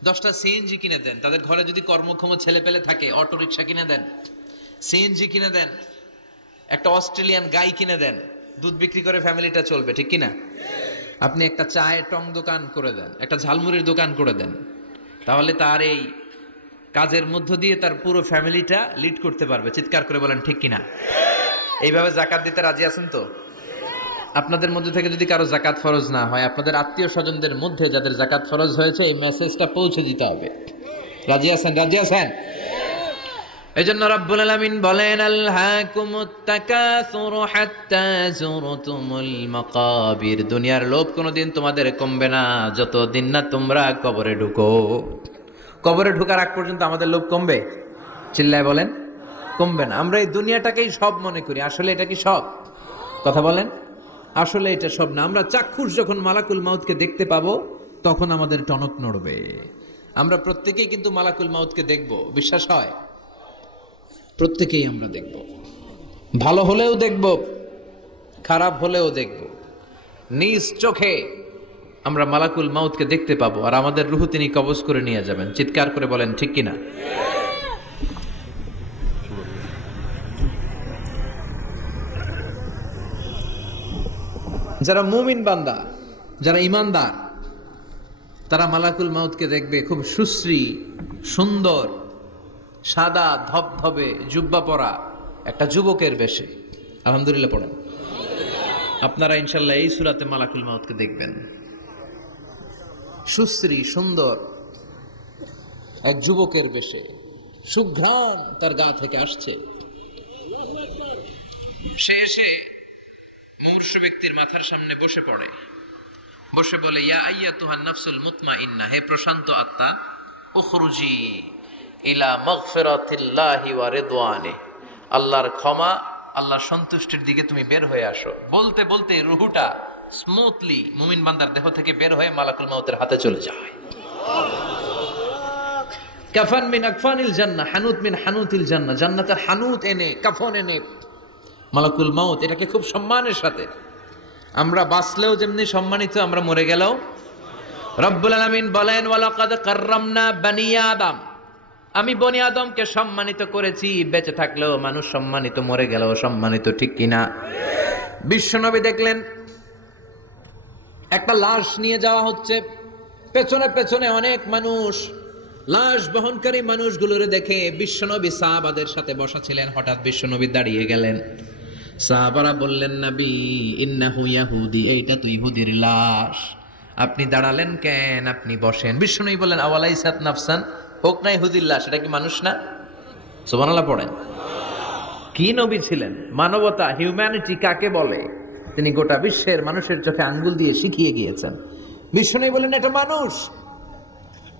10টা সিএনজি কিনে দেন। তাদের ঘরে যদি কর্মক্ষম ছেলে পেলে থাকে, অটো রিক্সা কিনে দেন, সিএনজি কিনে দেন, একটা অস্ট্রেলিয়ান গাই কিনে দেন, দুধ বিক্রি করে ফ্যামিলিটা চলবে, ঠিক কিনা? আপনি একটা চায়ের টং দোকান করে দেন, একটা ঝালমুড়ির দোকান করে দেন, তাহলে তার এই কাজের মধ্য দিয়ে তার পুরো ফ্যামিলিটা লিড করতে পারবে। চিৎকার করে বলেন ঠিক কিনা? এইভাবে যাকাত দিতে রাজি আছেন তো? আপনাদের মধ্যে থেকে যদি কারো যাকাত ফরজ না হয়, আপনাদের আত্মীয় স্বজনদের মধ্যে যাদের যাকাত ফরজ হয়েছে, এই মেসেজটা পৌঁছে দিতে হবে। রাজি আছেন? রাজি আছেন? এজন্য রব্বুল আলামিন বলেন, আলহাকুমুত তাকাসুরু হাত্তা যুরতুমুল মাকাবির। দুনিয়ার লোভ কোনোদিন তোমাদের কমবে না যতদিন না তোমরা কবরে ঢুকো। কবরে ঢোকার আগ পর্যন্ত আমাদের লোভ কমবে? চিল্লায় বলেন কমবে না। আমরা এই দুনিয়াটাকেই সব মনে করি, আসলে এটা কি সব? কথা বলেন, আসলে এটা সব না। আমরা চাক্ষুষ যখন মালাকুল মাউতকে দেখতে পাবো, তখন আমাদের টনক নড়বে। আমরা প্রত্যেকেই কিন্তু মালাকুল মাউতকে দেখব, বিশ্বাস হয়? প্রত্যেকেই আমরা দেখব, ভালো হলেও দেখব, খারাপ হলেও দেখব। নিজ চোখে আমরা মালাকুল মাউতকে দেখতে পাবো, আর আমাদের রূহ তিনি কবজ করে নিয়ে যাবেন। চিৎকার করে বলেন ঠিক কিনা? যারা মুমিন বান্দা, যারা ইমানদার, তারা মালাকুল মাউতকে দেখবে খুব সুশ্রী, সুন্দর, সাদা ধবধবে জুব্বা পরা একটা যুবকের বেশে। আলহামদুলিল্লাহ পড়েন। আপনারা ইনশাল্লাহ এই সূরাতে মালাকুল মাউতকে দেখবেন। সুশ্রী সুন্দর এক যুবকের বেশে, সুঘ্রাণ তার গা থেকে আসছে। সে এসে মুমূর্ষু ব্যক্তির মাথার সামনে বসে পড়ে, বসে বলে, ইয়া আইয়াতুহান নাফসুল মুতমাইন্নাহ, হে প্রশান্ত আত্মা, উখরুজি ইলা মাগফিরাতিল্লাহি ওয়া রিদওয়ানিহি, আল্লাহর ক্ষমা, আল্লাহর সন্তুষ্টির দিকে তুমি বের হয়ে আসো। বলতে বলতে রূহটা স্মুথলি মুমিন বান্দার দেহ থেকে বের হয়ে মালাকুল মাউতের হাতে চলে যায়। কাফান মিন আকফানিল জান্নাহ, হানুত মিন হানুতিল জান্নাহ, জান্নাতের হানুত এনে, কাফন এনে মালাকুল মাউত এটাকে খুব সম্মানের সাথে, আমরা বাঁচলেও যেমনি সম্মানিত, আমরা মরে গেলেও। রব্বুল আলামিন বলেন, ওয়ালাকাদ কাররামনা বানি আদম, আমি বনি আদমকে সম্মানিত করেছি, বেঁচে থাকলেও মানুষ সম্মানিত, মরে গেলেও সম্মানিত, ঠিক কিনা? বিশ্বনবী দেখলেন একটা লাশ নিয়ে যাওয়া হচ্ছে, পেছনে পেছনে অনেক মানুষ, লাশ বহনকারী মানুষগুলোরে দেখে বিশ্বনবী সাহাবাদের সাথে বসা ছিলেন, হঠাৎ বিশ্বনবী দাঁড়িয়ে গেলেন। সাহাবারা বললেন, নবী ইন্নাহু ইয়াহুদি, এইটা তো ইহুদির লাশ, আপনি দাঁড়ালেন কেন? আপনি বসেন। বিশ্বনবী বললেন, আওয়ালাইসাত নাফসান, হোক না ইহুদির লাশ, এটা কি মানুষ না? সুবহানাল্লাহ পড়েন। কি নবী ছিলেন! মানবতা, হিউম্যানিটি কাকে বলে তিনি গোটা বিশ্বের মানুষের চোখে আঙ্গুল দিয়ে শিখিয়ে গিয়েছেন। বিশ্বনবী বললেন, এটা মানুষ,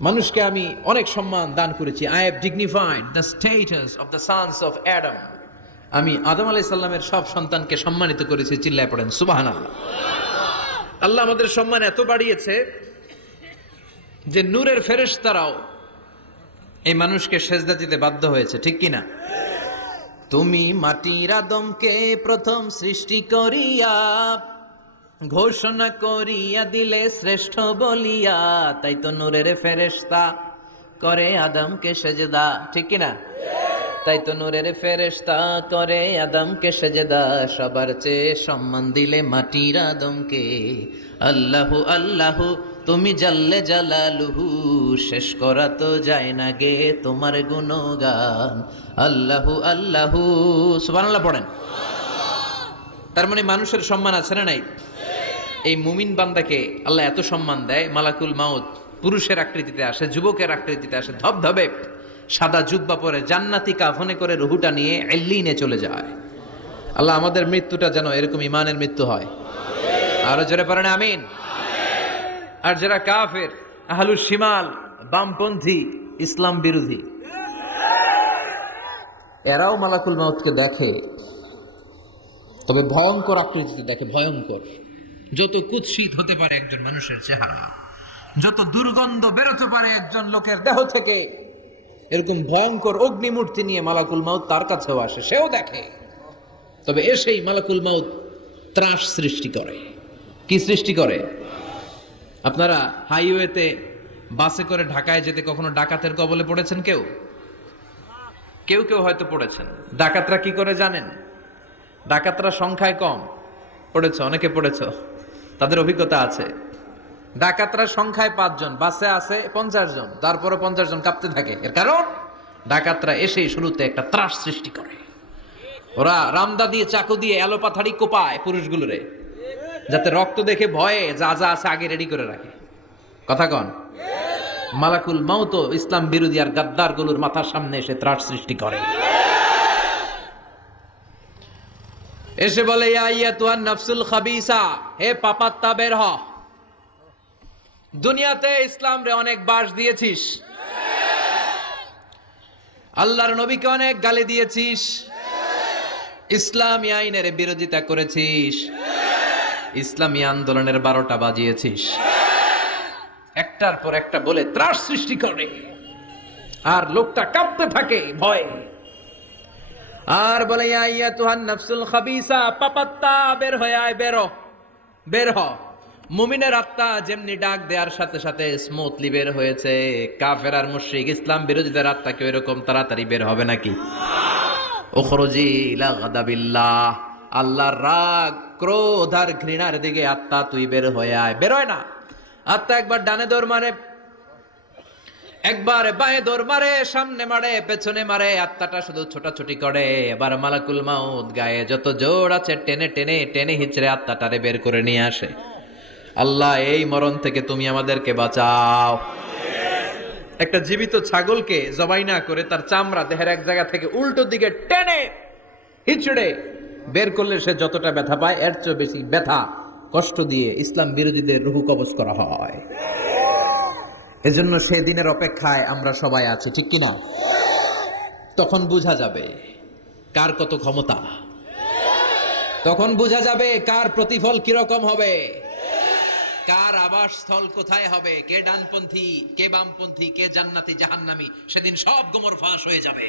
মানুষকে আমি অনেক সম্মান দান করেছি। I have dignified the status of the sons of Adam, আমি আদম আলাইহিস সালামের সব সন্তানকে সম্মানিত করেছি। চিল্লায় পড়েন সুবহানাল্লাহ। আল্লাহ আমাদের সম্মান এত বাড়িয়েছে যে নূরের ফেরেশতারাও এই মানুষকে সেজদা দিতে বাধ্য হয়েছে, ঠিক কিনা? তুমি মাটির আদমকে প্রথম সৃষ্টি করিয়া ঘোষণা করিয়া দিলে শ্রেষ্ঠ বলিয়া, তাই তো নূরের ফেরেশতা করে আদমকে সেজদা, ঠিক কিনা? তাই তো নূরের ফেরেশতা করে আদমকে সেজদা, সবার চেয়ে সম্মান দিলে মাটির আদমকে। আল্লাহু আল্লাহু তুমি জাল্লে জালালুহু, শেষ করা তো যায় না গে তোমার গুণগান। আল্লাহু আল্লাহু, সুবহানাল্লাহ পড়েন। তার মানে মানুষের সম্মান আছে না নাই? এই মুমিন বান্দাকে আল্লাহ এত সম্মান দেয়, মালাকুল মাউত পুরুষের আকৃতিতে আসে, যুবকের আকৃতিতে আসে, ধবধবে সাদা জুব্বা পরে জান্নাতি কাফনে করে রুহুটা নিয়ে এল্লিনে চলে যায়। আল্লাহ আমাদের মৃত্যুটা যেন এরকম ইমানের মৃত্যু হয়। আরো জোরে পড়েন আমিন। আর যারা কাফের, আহলুস শিমাল, বামপন্থী, ইসলাম বিরোধী, এরাও মালাকুল মাউতকে দেখে, তবে ভয়ঙ্কর আকৃতিতে দেখে। ভয়ঙ্কর, যত কুৎসিত হতে পারে একজন মানুষের চেহারা, যত দুর্গন্ধ বেরোতে পারে একজন লোকের দেহ থেকে, এরকম ভয়ঙ্কর অগ্নিমূর্তি নিয়ে মালাকুল মাউত তার কাছেও আসে, সেও দেখে। তবে এসেই মালাকুল মাউত ত্রাস সৃষ্টি করে। কি সৃষ্টি করে? আপনারা হাইওয়েতে বাসে করে ঢাকায় যেতে কখনো ডাকাতের কবলে পড়েছেন? কেউ কেউ কেউ হয়তো পড়েছেন। ডাকাতরা কি করে জানেন? ডাকাতরা সংখ্যায় কম, পড়েছ, অনেকে পড়েছ, তাদের অভিজ্ঞতা আছে। ডাকাতরা সংখ্যায় 5 জন, বাসে আছে 50 জন, তারপরে 50 জন কাঁপতে থাকে। এর কারণ ডাকাতরা এসেই শুরুতে একটা ত্রাস সৃষ্টি করে। ওরা রামদা দিয়ে, চাকু দিয়ে এলোপাথাড়ি কোপায় পুরুষগুলোরে, যাতে রক্ত দেখে ভয়ে যা যা আছে আগে রেডি করে রাখে। কথা কন? মালাকুল মাউত ইসলাম বিরোধী আর গাদ্দার গুলোর মাথার সামনে এসে ত্রাস সৃষ্টি করে। এসে বলে, ইয়া আইয়াতুহান নাফসুল খাবিসা, হে পাপাত্তা বের হ। দুনিয়াতে ইসলাম রে অনেক বাস দিয়েছিস, আল্লাহর নবীকে অনেক গালি দিয়েছিস, ইসলামী আইনের বিরোধিতা করেছিস, ইসলামী আন্দোলনের 12টা বাজিয়েছিস। একটার পর একটা বলে ত্রাস সৃষ্টি করে, আর লোকটা কাঁপতে থাকে ভয়ে। আর বলে, ইয়া আইয়াতুহান নাফসুল খাবিসা, পাপাত্তা বের হয়ে আয়, বের হ। মুমিনের আত্মা যেমনি ডাক দেওয়ার সাথে সাথে স্মুথলি বের হয়েছে, কাফের আর মুশরিক ইসলাম বিরোধীদের আত্মা কি এরকম তাড়াতাড়ি বের হবে নাকি? উখরুজি ইলা গাদাবিল্লাহ, আল্লাহর রাগ, ক্রোধ আর ঘৃণার দিকে আত্মা তুই বের হয়ে আয়। বের হয় না আত্মা, একবার ডানে দৌড় মারে, একবার বাঁয়ে দৌড় মারে, সামনে মারে, পেছনে মারে, আত্মাটা শুধু ছোটাছুটি করে। এবার মালাকুল মাউত গায়ে যত জোর আছে টেনে টেনে টেনে হিচড়ে আত্মাটারে বের করে নিয়ে আসে। আল্লাহ, এই মরণ থেকে তুমি আমাদেরকে বাঁচাও। একটা জীবিত ছাগলকে জবাই না করে তার চামড়া দেহের এক জায়গা থেকে উল্টো দিকে টেনে হিচড়ে বের করলে সে যতটা ব্যথা পায়, এর চেয়ে বেশি ব্যথা কষ্ট দিয়ে ইসলাম বিরোধীদের রুহু কবজ করা হয়। এজন্য সেদিনের অপেক্ষায় আমরা সবাই আছি, ঠিক কিনা? তখন বোঝা যাবে কার কত ক্ষমতা, তখন বোঝা যাবে কার প্রতিফল কিরকম হবে, কার আবাসস্থল কোথায় হবে, কে ডানপন্থী কে বামপন্থী, কে জান্নাতি জাহান্নামী, সেদিন সব গোমর ফাঁস হয়ে যাবে।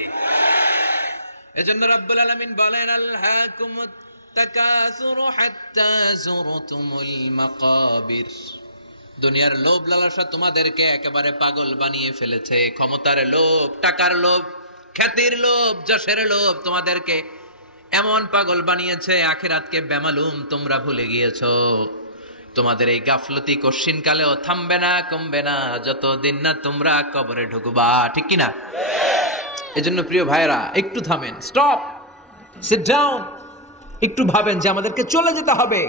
এজন্য রাব্বুল আলামিন বলেন, আলহাকুমুত তাকাসুরু হাত্তা যুরতুমুল মাকাবির। দুনিয়ার লোভ লালসা তোমাদেরকে একেবারে পাগল বানিয়ে ফেলেছে। ক্ষমতার লোভ, টাকার লোভ, খ্যাতির লোভ, যশের লোভ তোমাদেরকে এমন পাগল বানিয়েছে, আখিরাতকে বেমালুম তোমরা ভুলে গিয়েছো। তোমাদের এই গাফলতি কশিন কালেও থামবে না, কমবে না, যতদিন না তোমরা কবরে ঢুকবা, ঠিক কিনা? এজন্য প্রিয় ভাইরা, একটু থামেন, স্টপ, সিট ডাউন, একটু ভাবেন যে আমাদেরকে চলে যেতে হবে।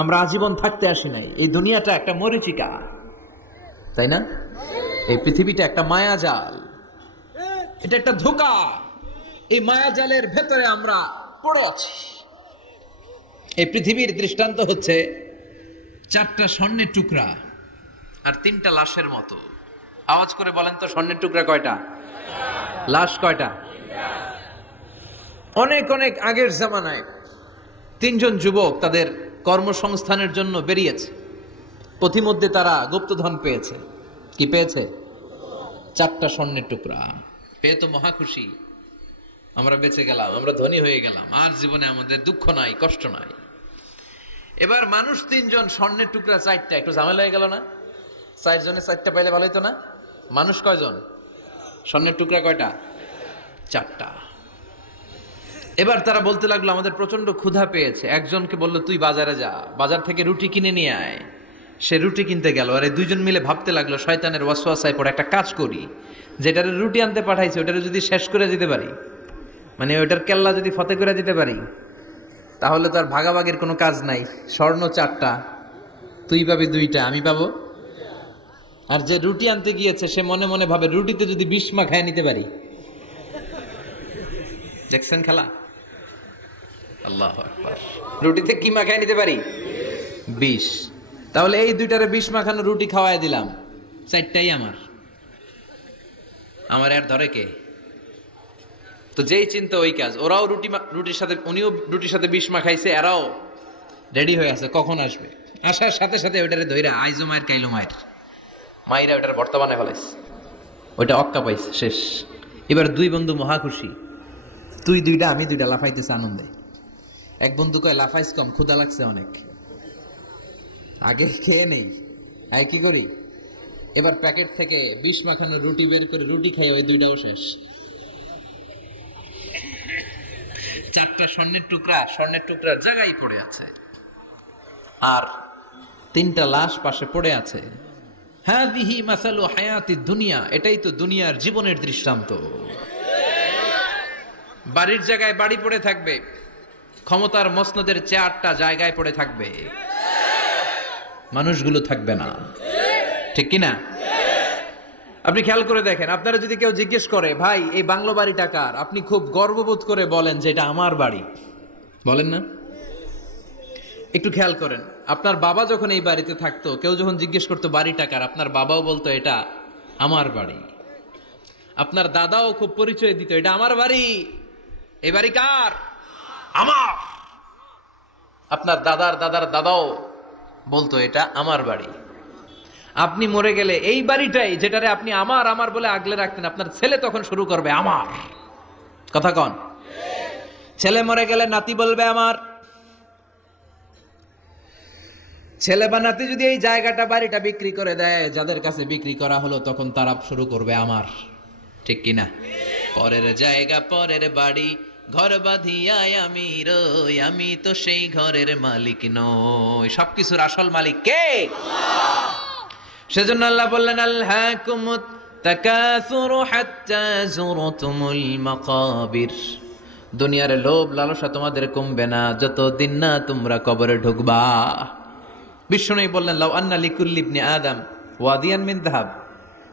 আমরা আজীবন থাকতে আসি নাই। এই দুনিয়াটা একটা মরিচিকা, তাই না? এই পৃথিবীটা একটা মায়াজাল, এটা একটা ধোঁকা। এই মায়াজালের ভেতরে আমরা পড়ে আছি। এই পৃথিবীর দৃষ্টান্ত হচ্ছে 4টা স্বর্ণের টুকরা আর 3টা লাশের মতো। আওয়াজ করে বলেন তো, স্বর্ণের টুকরা কয়টা, লাশ কয়টা? অনেক অনেক আগের জামানায় 3জন যুবক তাদের কর্মসংস্থানের জন্য বেরিয়েছে। পথিমধ্যে তারা গুপ্তধন পেয়েছে। কি পেয়েছে? 4টা স্বর্ণের টুকরা পেয়ে তো মহা খুশি, আমরা বেঁচে গেলাম, আমরা ধনী হয়ে গেলাম, আর জীবনে আমাদের দুঃখ নাই, কষ্ট নাই। এবার মানুষ 3জন, স্বর্ণের টুকরা 4টা, একটু ঝামেলা হয়ে গেল না? 4 জনে 4টা পাইলে ভালো হইতো না? মানুষ কয়জন? স্বর্ণের টুকরা কয়টা? 4টা। এবার তারা বলতে লাগলো, আমাদের প্রচন্ড ক্ষুধা পেয়েছে। একজনকে বললো, তুই বাজারে যা, বাজার থেকে রুটি কিনে নিয়ে আয়। সে রুটি কিনতে গেল। আর এই 2জন মিলে ভাবতে লাগলো, শয়তানের ওয়াসওয়াসায় পড়ে একটা কাজ করি, যেটারে রুটি আনতে পাঠাইছে ওটারে যদি শেষ করে দিতে পারি, মানে ওটার কেল্লা যদি ফতে করে দিতে পারি, তাহলে তো আর ভাগাভাগির কোনো কাজ নাই। স্বর্ণ 4টা, তুই পাবি 2টা, আমি পাবো। আর যে রুটি আনতে গিয়েছে সে মনে মনে ভাবে, রুটিতে যদি বিষ মাখায় নিতে পারি। দেখছেন খেলা? আল্লাহু আকবার। রুটিতে কি মাখায় নিতে পারি? বিষ। তাহলে এই 2টারে বিষ মাখানো রুটি খাওয়াই দিলাম, 4টাই আমার। আমার আর ধরে কে? তো যেই চিন্তা ওই কাজ। ওরাও রুটির সাথে, উনিও রুটির সাথে বিষ মাখাইছে, এরাও রেডি হয়ে আছে কখন আসবে। আসার সাথে সাথে ওইটারে ধইরা আইজো মায়ের কাইলো মায়ের মাইরা ওইটার বর্তমানে ফেলাইছে, ওইটা অক্কা পাইছে, শেষ। এবার 2 বন্ধু মহা খুশি, তুই 2টা আমি 2টা, লাফাইতেছে আনন্দে। এক বন্ধু কয়, লাফাইস কম, ক্ষুধা লাগছে অনেক, আগে খেয়ে নেই। আয় কি করি, এবার প্যাকেট থেকে বিষ মাখানো রুটি বের করে রুটি খাই, ওই 2টাও শেষ। 4টা স্বর্ণের টুকরার জায়গায় পড়ে আছে, আর 3টা লাশ পাশে পড়ে আছে। হাযিহি মাসালু হায়াতিদ দুনিয়া, এটাই তো দুনিয়ার জীবনের দৃষ্টান্ত। বাড়ির জায়গায় বাড়ি পড়ে থাকবে, ক্ষমতার মসনদের চেয়ারটা জায়গায় পড়ে থাকবে, মানুষগুলো থাকবে না, ঠিক কিনা? আপনি খেয়াল করে দেখেন, আপনারা যদি কেউ জিজ্ঞেস করে, ভাই এই বাংলো বাড়িটা কার, আপনি খুব গর্ববোধ করে বলেন যে এটা আমার বাড়ি, বলেন না? একটু খেয়াল করেন, আপনার বাবা যখন এই বাড়িতে থাকতো, কেউ যখন জিজ্ঞেস করতো বাড়িটা কার, আপনার বাবাও বলতো এটা আমার বাড়ি। আপনার দাদাও খুব পরিচয় দিত, এটা আমার বাড়ি, এই বাড়ি কার? আমার। আপনার দাদার দাদার দাদাও বলতো এটা আমার বাড়ি। আপনি মরে গেলে এই বাড়িটাই, যেটারে আপনি আমার আমার বলে আগলে রাখতেন, আপনার ছেলে তখন শুরু করবে আমার কথা। কন? ছেলে মরে গেলে নাতি বলবে আমার। ছেলে বানাতে যদি এই জায়গাটা বাড়িটা বিক্রি করে দেয়, যাদের কাছে বিক্রি করা হলো তখন তারা শুরু করবে আমার, ঠিক কিনা? পরের জায়গা পরের বাড়ি ঘর বাঁধিয়ায় আমি রই, আমি তো সেই ঘরের মালিক নই। সবকিছুর আসল মালিক কে? সেজন্য আল্লাহ বললেন আলহাকুমুত তাকাসুরু হাত্তা যুরতুমুল মাকাবির। দুনিয়ার লোভ লালসা তোমাদের কমবে না যতদিন না তোমরা কবরে ঢুকবা। বিষ্ণু বললেন লাউ আন্না লিকুল্লি ইবনি আদম ওয়াদিয়ান মিন যাহাব,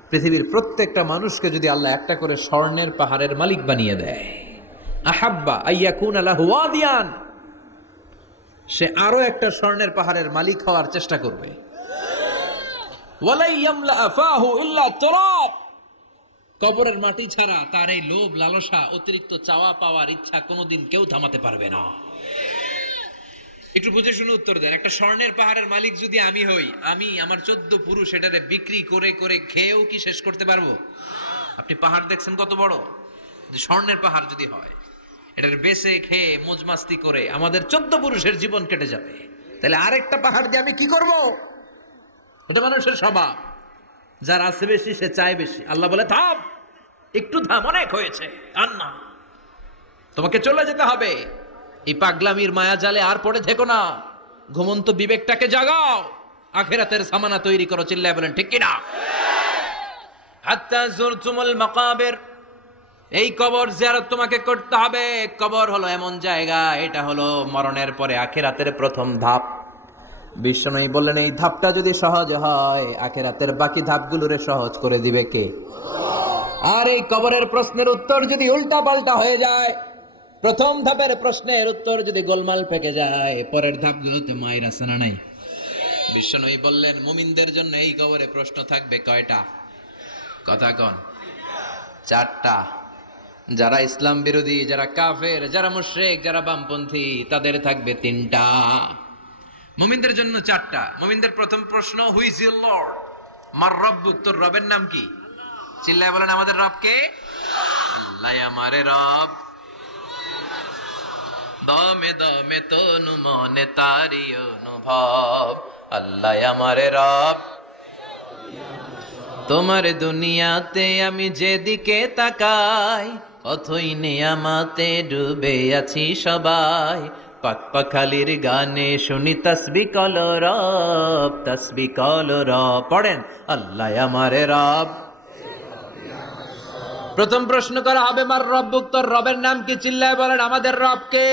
পৃথিবীর প্রত্যেকটা মানুষকে যদি আল্লাহ একটা করে স্বর্ণের পাহাড়ের মালিক বানিয়ে দেয়, আহাব্বা আইয়াকুনা লাহু ওয়াদিয়ান, সে আরো একটা স্বর্ণের পাহাড়ের মালিক হওয়ার চেষ্টা করবে। ওয়ালা ইয়ামলা আফাহু ইল্লা তুরাব, কবরের মাটি ছাড়া তার এই লোভ লালসা অতিরিক্ত চাওয়া পাওয়ার ইচ্ছা কোনোদিন কেউ থামাতে পারবে না। একটু বুঝে শুনে উত্তর দেন। একটা স্বর্ণের পাহাড়ের মালিক যদি আমি হই, আমি আমার 14 পুরুষ এটারে বিক্রি করে করে খেয়েও কি শেষ করতে পারবো? আপনি পাহাড় দেখছেন কত বড়, যে স্বর্ণের পাহাড় যদি হয়, এটার বেচে খেয়ে মজমাস্তি করে আমাদের 14 পুরুষের জীবন কেটে যাবে। তাহলে আরেকটা পাহাড় দিয়ে আমি কি করব? এটা মানুষের স্বভাব, যার আছে বেশি সে চায় বেশি। আল্লাহ বলে থাম, একটু থাম, অনেক হয়েছে, আর না, তোমাকে চলে যেতে হবে। এই পাগলামির মায়া জালে আর পড়ে থেকো না, ঘুমন্ত বিবেকটাকে জাগাও, আখিরাতের সামানা তৈরি করো। চিল্লায় বলেন ঠিক কিনা? হাত্তা যুরতুমুল মাকাবির, এই কবর জিয়ারত তোমাকে করতে হবে। কবর হলো এমন জায়গা, এটা হলো মরণের পরে আখিরাতের প্রথম ধাপ। বিষ্ণু বললেন এই ধাপটা যদি সহজ হয়, আখিরাতের বাকি ধাপগুলোরে সহজ করে দিবে কে? আর এই কবরের প্রশ্নের উত্তর যদি উল্টা পাল্টা হয়ে যায়, প্রথম ধাপের প্রশ্নের উত্তর যদি গোলমাল পেকে যায়, পরের ধাপগুলোতে মায়ের আছে না নাই? বিষ্ণু বললেন মুমিনদের জন্য এই কবরে প্রশ্ন থাকবে কয়টা? কথা কন। 4টা। যারা ইসলাম বিরোধী, যারা কাফের, যারা মুশরিক, যারা বামপন্থী, তাদের থাকবে 3টা। মুমিনদের জন্য 4টা। মুমিনদের প্রথম প্রশ্ন, হু ইজ ইউর লর্ড? মার রব্বুক, তোর রবের নাম কি? চিল্লায় বলেন আমাদের রব কে? আল্লাহ আমারে রব, দমে দমে তনু মনে তারি অনুভব। আল্লাহ আমারে রব, তোমার দুনিয়াতে আমি যেদিকে তাকাই, অথই নিয়ামতে ডুবে আছি সবাই। পাক পাখালির গানে শুনি তাসবিহ কলো রব, তাসবিহ কলো রব। পড়েন আল্লাহ আমারে রব। প্রথম প্রশ্ন করা হবে মার রব্বুক, তোর রবের নাম কি? চিল্লায় বলেন আমাদের রব কে?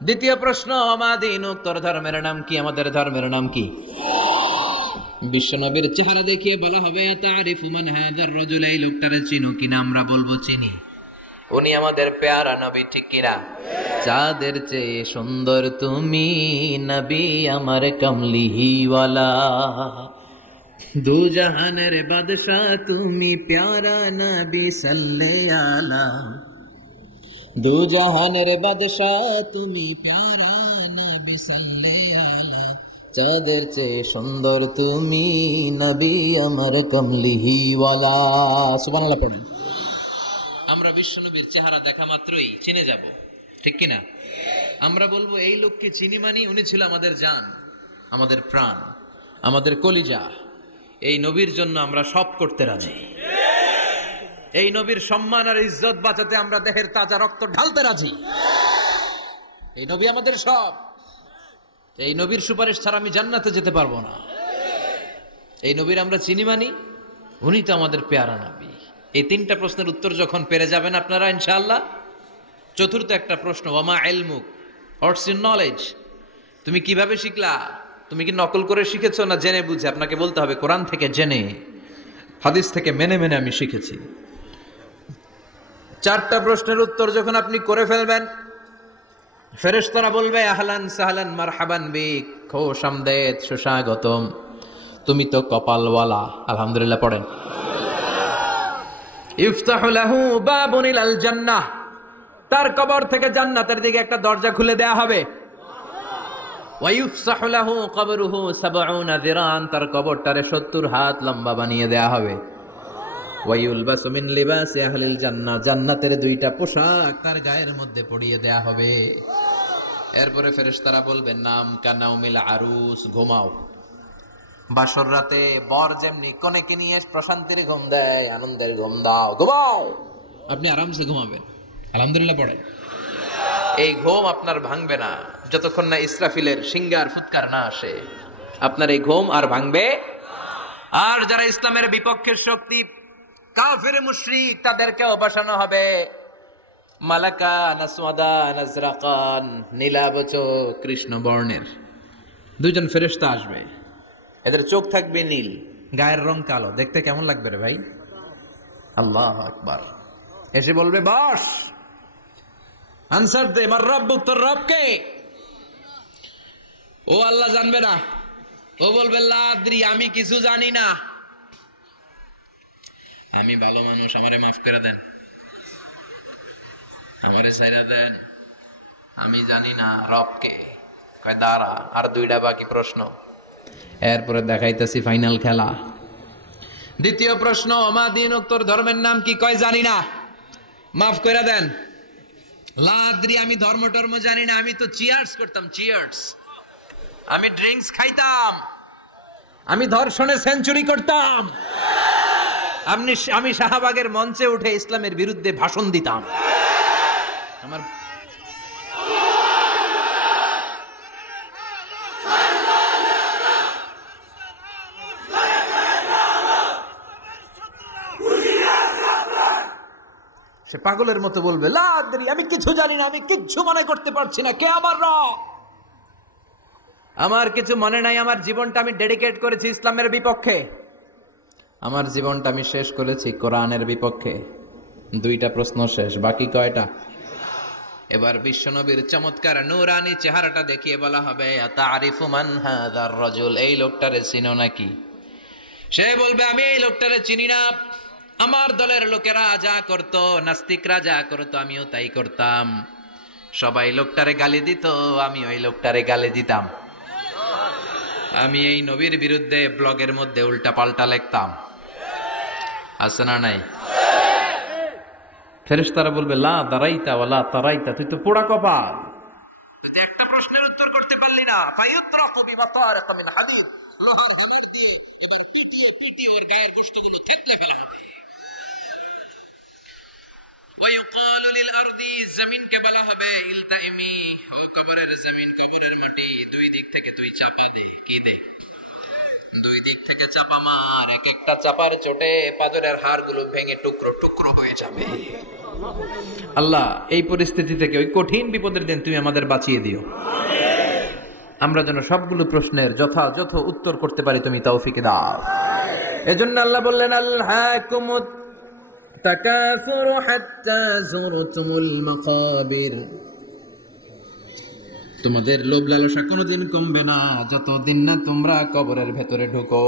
দ্বিতীয় প্রশ্ন, মা দীনুক, তোর ধর্মের নাম কি? আমাদের ধর্মের নাম কি? বিশ্বনবীর চেহারা দেখিয়ে বলা হবে তারিফু মান হাযার রাজুল, এই লোকটারে চিনো কিনা? আমরা বলবো চিনি, উনি আমাদের পেয়ারা নবী, ঠিক কিনা? চাঁদের চেয়ে সুন্দর তুমি নবী আমার কমলিহিওয়ালা, দু জাহানের বাদশাহ তুমি প্যারা নবী সাল্লাল্লাহু আলা, দু জাহানের বাদশাহ তুমি প্যারা নবী সাল্লাল্লাহু আলা, চাঁদের চেয়ে সুন্দর তুমি নবী আমার কমলিহিওয়ালা। সুবহানাল্লাহ পড়েন। আমরা বিশ্বনবীর চেহারা দেখা মাত্রই চিনে যাব, ঠিক কিনা? আমরা বলবো এই লোককে চিনি, মানি উনি ছিল আমাদের জান, আমাদের প্রাণ, আমাদের কলিজা। এই নবীর জন্য আমরা সব করতে রাজি। এই নবীর সম্মান আর ইজ্জত বাঁচাতে আমরা দেহের তাজা রক্ত ঢালতে রাজি। এই নবী আমাদের সব। এই নবীর সুপারিশ ছাড়া আমি জান্নাতে যেতে পারবো না। এই নবীর আমরা চিনি, মানি, উনি তো আমাদের পেয়ারা নবী। এই 3টা প্রশ্নের উত্তর যখন পেরে যাবেন আপনারা ইনশাআল্লাহ, চতুর্থ একটা প্রশ্ন, ওয়ামা ইলমুক, হোয়াটস ইউর নলেজ? তুমি কিভাবে শিখলা? তুমি কি নকল করে শিখেছো না জেনে বুঝে? আপনাকে বলতে হবে কোরআন থেকে জেনে, হাদিস থেকে মেনে মেনে আমি শিখেছি। 4টা প্রশ্নের উত্তর যখন আপনি করে ফেলবেন, ফেরেশতারা বলবে আহলান সাহলান মারহাবান বিক, খোশ আমদেদ, সুস্বাগতম, তুমি তো কপালওয়ালা। আলহামদুলিল্লাহ পড়েন। ইফতাহু লাহু বাবুন ইলাল জান্নাহ, তার কবর থেকে জান্নাতের দিকে একটা দরজা খুলে দেয়া হবে। ওয়া ইফসাহু লাহু কবরুহু 70 যিরান, তার কবরটারে 70 হাত লম্বা বানিয়ে দেয়া হবে। ওয়া ইউলবাসু মিন লিবাসি আহলিল জান্নাহ, জান্নাতের 2টা পোশাক তার গায়ের মধ্যে পরিয়ে দেয়া হবে। এরপরে ফেরেশতারা বলবেন নাম কানাউমিল আরুস, ঘুমাও। বাসর রাতে বর যেমনি কনেকে নিয়ে প্রশান্তির ঘুম দেয়, আনন্দের ঘুম দাও, ঘুমাও। আপনি আরামসে ঘুমাবেন, আলহামদুলিল্লাহ পড়েন। এই ঘুম আপনার ভাঙবে না যতক্ষণ না ইসরাফিলের সিঙ্গার ফুৎকার না আসে। আপনার এই ঘুম আর ভাঙবে। আর যারা ইসলামের বিপক্ষের শক্তি, কাফের মুশরিক, তাদেরকেও বসানো হবে মালাকা নাসওয়াদা নাজরাকান, নীলাবচ কৃষ্ণ বর্ণের দুইজন ফেরেশতা আসবে। এদের চোখ থাকবে নীল, গায়ের রং কালো। দেখতে কেমন লাগবে রে ভাই? আল্লাহু আকবার। এসে বলবে বস, আনসার দে, মার রব্বুক, তোর রব কে? ও আল্লাহ জানবে না। ও বলবে লা আদরি, আমি কিছু জানি না, আমি ভালো মানুষ, আমারে মাফ করে দেন, আমারে ছাইরা দেন, আমি জানি না রব কে। কয় দাঁড়া, আর দুইটা বাকি প্রশ্ন। এরপরে দেখাইতেছি ফাইনাল খেলা। দ্বিতীয় প্রশ্ন, আমা দিন, তোর ধর্মের নাম কি? কয় জানি না, মাফ করে দেন। লা আদরি, আমি ধর্ম টর্ম জানি না, আমি তো চিয়ার্স করতাম, চিয়ার্স, আমি ড্রিঙ্কস খাইতাম, আমি ধর্ষণে সেঞ্চুরি করতাম, আমি শাহবাগের মঞ্চে উঠে ইসলামের বিরুদ্ধে ভাষণ দিতাম। আমার সে পাগলের মতো বলবে লা আদরি, আমি কিছু জানি না, আমি কিচ্ছু মনে করতে পারছি না, কে আমার রব? আমার কিছু মনে নাই, আমার জীবনটা আমি ডেডিকেট করেছি ইসলামের বিপক্ষে, আমার জীবনটা আমি শেষ করেছি কোরআনের বিপক্ষে। দুইটা প্রশ্ন শেষ, বাকি কয়টা? এবার বিশ্বনবীর চমৎকার নূরানি চেহারাটা দেখিয়ে বলা হবে আতারিফু মান হাযার রাজুল, এই লোকটারে চিনো নাকি? সে বলবে আমি এই লোকটারে চিনি না, আমার দলের লোকেরা যা করত, নাস্তিকরা যা করত, আমিও তাই করতাম। সবাই লোকটারে গালি দিত, আমি ওই লোকটারে গালি দিতাম। আমি এই নবীর বিরুদ্ধে ব্লগের মধ্যে উল্টা পাল্টা লিখতাম। আছে না নাই? ফেরেশতারা বলবে লা দারাইতা ওয়ালা তারাইতা, তুই তো পোড়া কপাল, তুই একটা প্রশ্নের উত্তর করতে পারলি না। ফায়ুতরাকু বিমাতারিক মিন হাদিদ, লোহার কামড় দিয়ে এবার পিটিয়ে পিটিয়ে ওর গায়ের গোশতগুলো থেতলে ফেলা হবে। ওয়ায়ুকালু লিল আরদি, জমিনকে বলা হবে ইলতাইমি, ও কবরের জমিন, কবরের মাটি, দুই দিক থেকে তুই চাপা দে। কি দে? দুই দিক থেকে চাপা মার, এক একটা চাপার চোটে পাজরের হাড়গুলো ভেঙে টুকরো টুকরো হয়ে যাবে। আল্লাহ, এই পরিস্থিতি থেকে, ওই কঠিন বিপদের দিন তুমি আমাদের বাঁচিয়ে দিও, আমরা যেন সবগুলো প্রশ্নের যথাযথ উত্তর করতে পারি, তুমি তৌফিক দাও। এজন্য আল্লাহ বললেন আলহাকুমুত তাকাসুরু হাত্তা যুরতুমুল মাকাবির, তোমাদের লোভ লালসা কোনোদিন কমবে না যতদিন না তোমরা কবরের ভেতরে ঢুকো।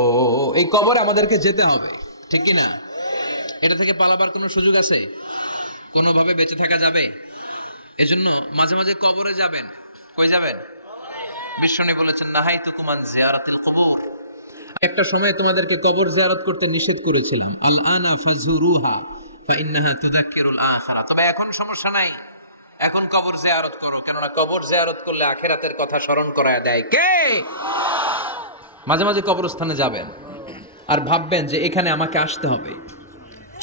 এই কবরে আমাদেরকে যেতে হবে, ঠিক কি না? এটা থেকে পালাবার কোনো সুযোগ আছে? কোনোভাবে বেঁচে থাকা যাবে? এজন্য মাঝে মাঝে কবরে যাবেন। কই যাবেন? বিশ্বনবী বলেছেন নাহাইতুকুম আন জিয়ারাতিল কুবুর, একটা সময় তোমাদেরকে কবর জিয়ারত করতে নিষেধ করেছিলাম, আল আনা ফাজুরুহা ফাইন্নাহা তুযাক্কিরুল আখিরা, তবে এখন সমস্যা নাই, এখন কবর জিয়ারত করো, কেননা কবর জিয়ারত করলে আখিরাতের কথা স্মরণ করায় দেয় কে? মাঝে মাঝে কবরস্থানে যাবেন আর ভাববেন যে এখানে আমাকে আসতে হবে,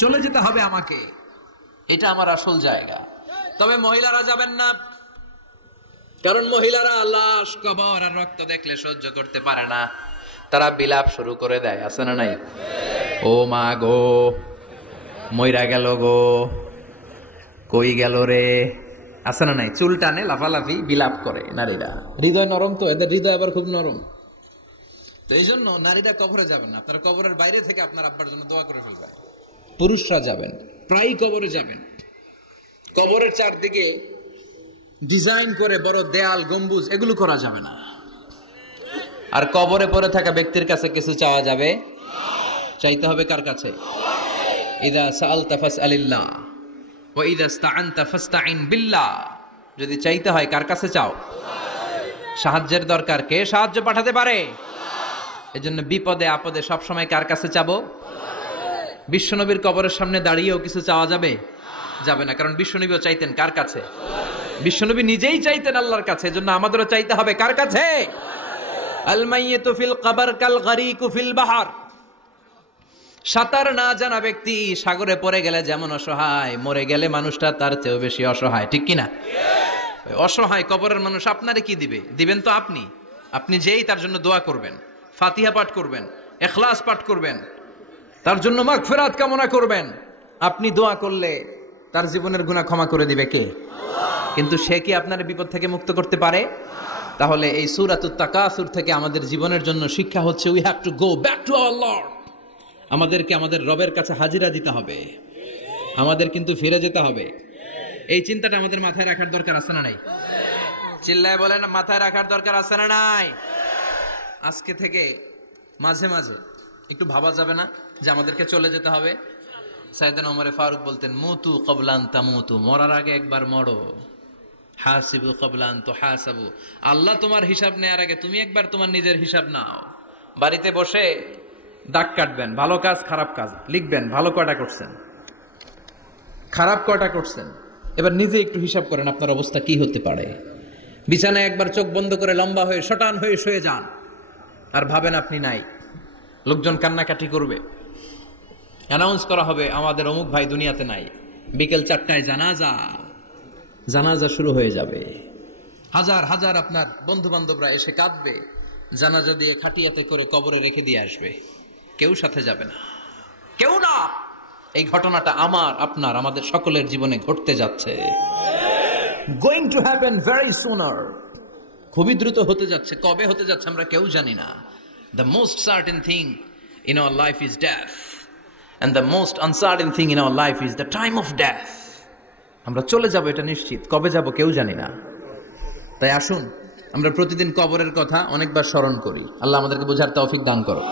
চলে যেতে হবে আমাকে, এটা আমার আসল জায়গা। তবে মহিলারা যাবেন না, কারণ মহিলারা লাশ, কবর আর রক্ত দেখলে সহ্য করতে পারে না, তারা বিলাপ শুরু করে দেয়। আছে না নাই? ও মা গো, মইরা গেল গো, কই গেল রে, আছে না নাই? চুল টানে, লাফালাফি, বিলাপ করে নারীরা। হৃদয় নরম তো, এদের হৃদয় আবার খুব নরম। তো এই জন্য নারীরা কবরে যাবেন না, আপনারা কবরের বাইরে থেকে আপনার আব্বার জন্য দোয়া করে ফেলবেন। পুরুষরা যাবেন, প্রায় কবরে যাবেন। কবরের চারদিকে ডিজাইন করে বড় দেয়াল, গম্বুজ, এগুলো করা যাবে না। আর কবরে পড়ে থাকা ব্যক্তির কাছে কিছু চাওয়া যাবে? চাইতে হবে কার কাছে? ইযা সাআলতা ফাসআলিল্লাহ ওয়া ইযা ইসতাআনতা ফাসতাইন বিল্লাহ, যদি চাইতে হয় কার কাছে চাও? সাহায্যের দরকার, কে সাহায্য পাঠাতে পারে? এজন্য বিপদে আপদে সব সময় কার কাছে চাবো? বিশ্বনবীর কবরের সামনে দাঁড়িয়েও কিছু চাওয়া যাবে? যাবে না, কারণ বিশ্বনবীও চাইতেন কার কাছে? বিশ্বনবী নিজেই চাইতেন আল্লাহর কাছে, এজন্য আমাদেরও চাইতে হবে কার কাছে? আল মাইয়িতু ফিল কবর কাল গরিকু ফিল বাহর। সাঁতার না জানা ব্যক্তি সাগরে পড়ে গেলে যেমন অসহায়, মরে গেলে মানুষটা তার চেয়েও বেশি অসহায়, ঠিক কিনা? অসহায় কবরের মানুষ আপনারে কি দিবে? দিবেন তো আপনি। আপনি যেই তার জন্য দোয়া করবেন, ফাতিহা পাঠ করবেন, ইখলাস পাঠ করবেন, তার জন্য মাগফিরাত কামনা করবেন। আপনি দোয়া করলে তার জীবনের গুনাহ ক্ষমা করে দিবে কে? কিন্তু সে কি আপনার বিপদ থেকে মুক্ত করতে পারে? তাহলে এই সূরাতুত তাকাসুর থেকে আমাদের জীবনের জন্য শিক্ষা হচ্ছে, we have to go back to our Lord. আমাদেরকে আমাদের রবের কাছে হাজিরা দিতে হবে, আমাদের কিন্তু ফিরে যেতে হবে। এই চিন্তাটা আমাদের মাথায় রাখার দরকার আছে না নাই? চিল্লায় বলেন, মাথায় রাখার দরকার আছে না নাই? আজকে থেকে মাঝে মাঝে একটু ভাবা যাবে না যে আমাদেরকে চলে যেতে হবে? সাইয়েদনা ওমর ফারুক বলতেন, মুতু ক্বাবলা আন তামুতু, মরার আগে একবার মরো। হাসিবু ক্বাবলা আন তুহাসাবু, আল্লাহ তোমার হিসাব নেওয়ার আগে তুমি একবার তোমার নিজের হিসাব নাও। বাড়িতে বসে দাগ কাটবেন, ভালো কাজ খারাপ কাজ লিখবেন, ভালো কয়টা করছেন, খারাপ কয়টা করছেন, এবার নিজে একটু হিসাব করেন আপনার অবস্থা কি হতে পারে। বিছানায় একবার চোখ বন্ধ করে লম্বা হয়ে শটান হয়ে শুয়ে যান, আর ভাবেন আপনি নাই। লোকজন কান্নাকাটি করবে, অ্যানাউন্স করা হবে আমাদের অমুক ভাই দুনিয়াতে নাই। বিকেল 4টায় জানাজা শুরু হয়ে যাবে। হাজার হাজার আপনার বন্ধু বান্ধবরা এসে কাঁদবে, জানাজা দিয়ে খাটিয়াতে করে কবরে রেখে দিয়ে আসবে। কেউ সাথে যাবে না, কেউ না। এই ঘটনাটা আমার, আপনার, আমাদের সকলের জীবনে ঘটতে যাচ্ছে। গোয়িং টু হ্যাপেন ভেরি সুনার, খুবই দ্রুত হতে যাচ্ছে। কবে হতে যাচ্ছে আমরা কেউ জানি না। The most certain thing in our life is death, and the most uncertain thing in our life is the time of death. আমরা চলে যাব, এটা নিশ্চিত। কবে যাব কেউ জানি না। তাই আসুন আমরা প্রতিদিন কবরের কথা অনেকবার স্মরণ করি। আল্লাহ আমাদেরকে বোঝার তৌফিক দান করো।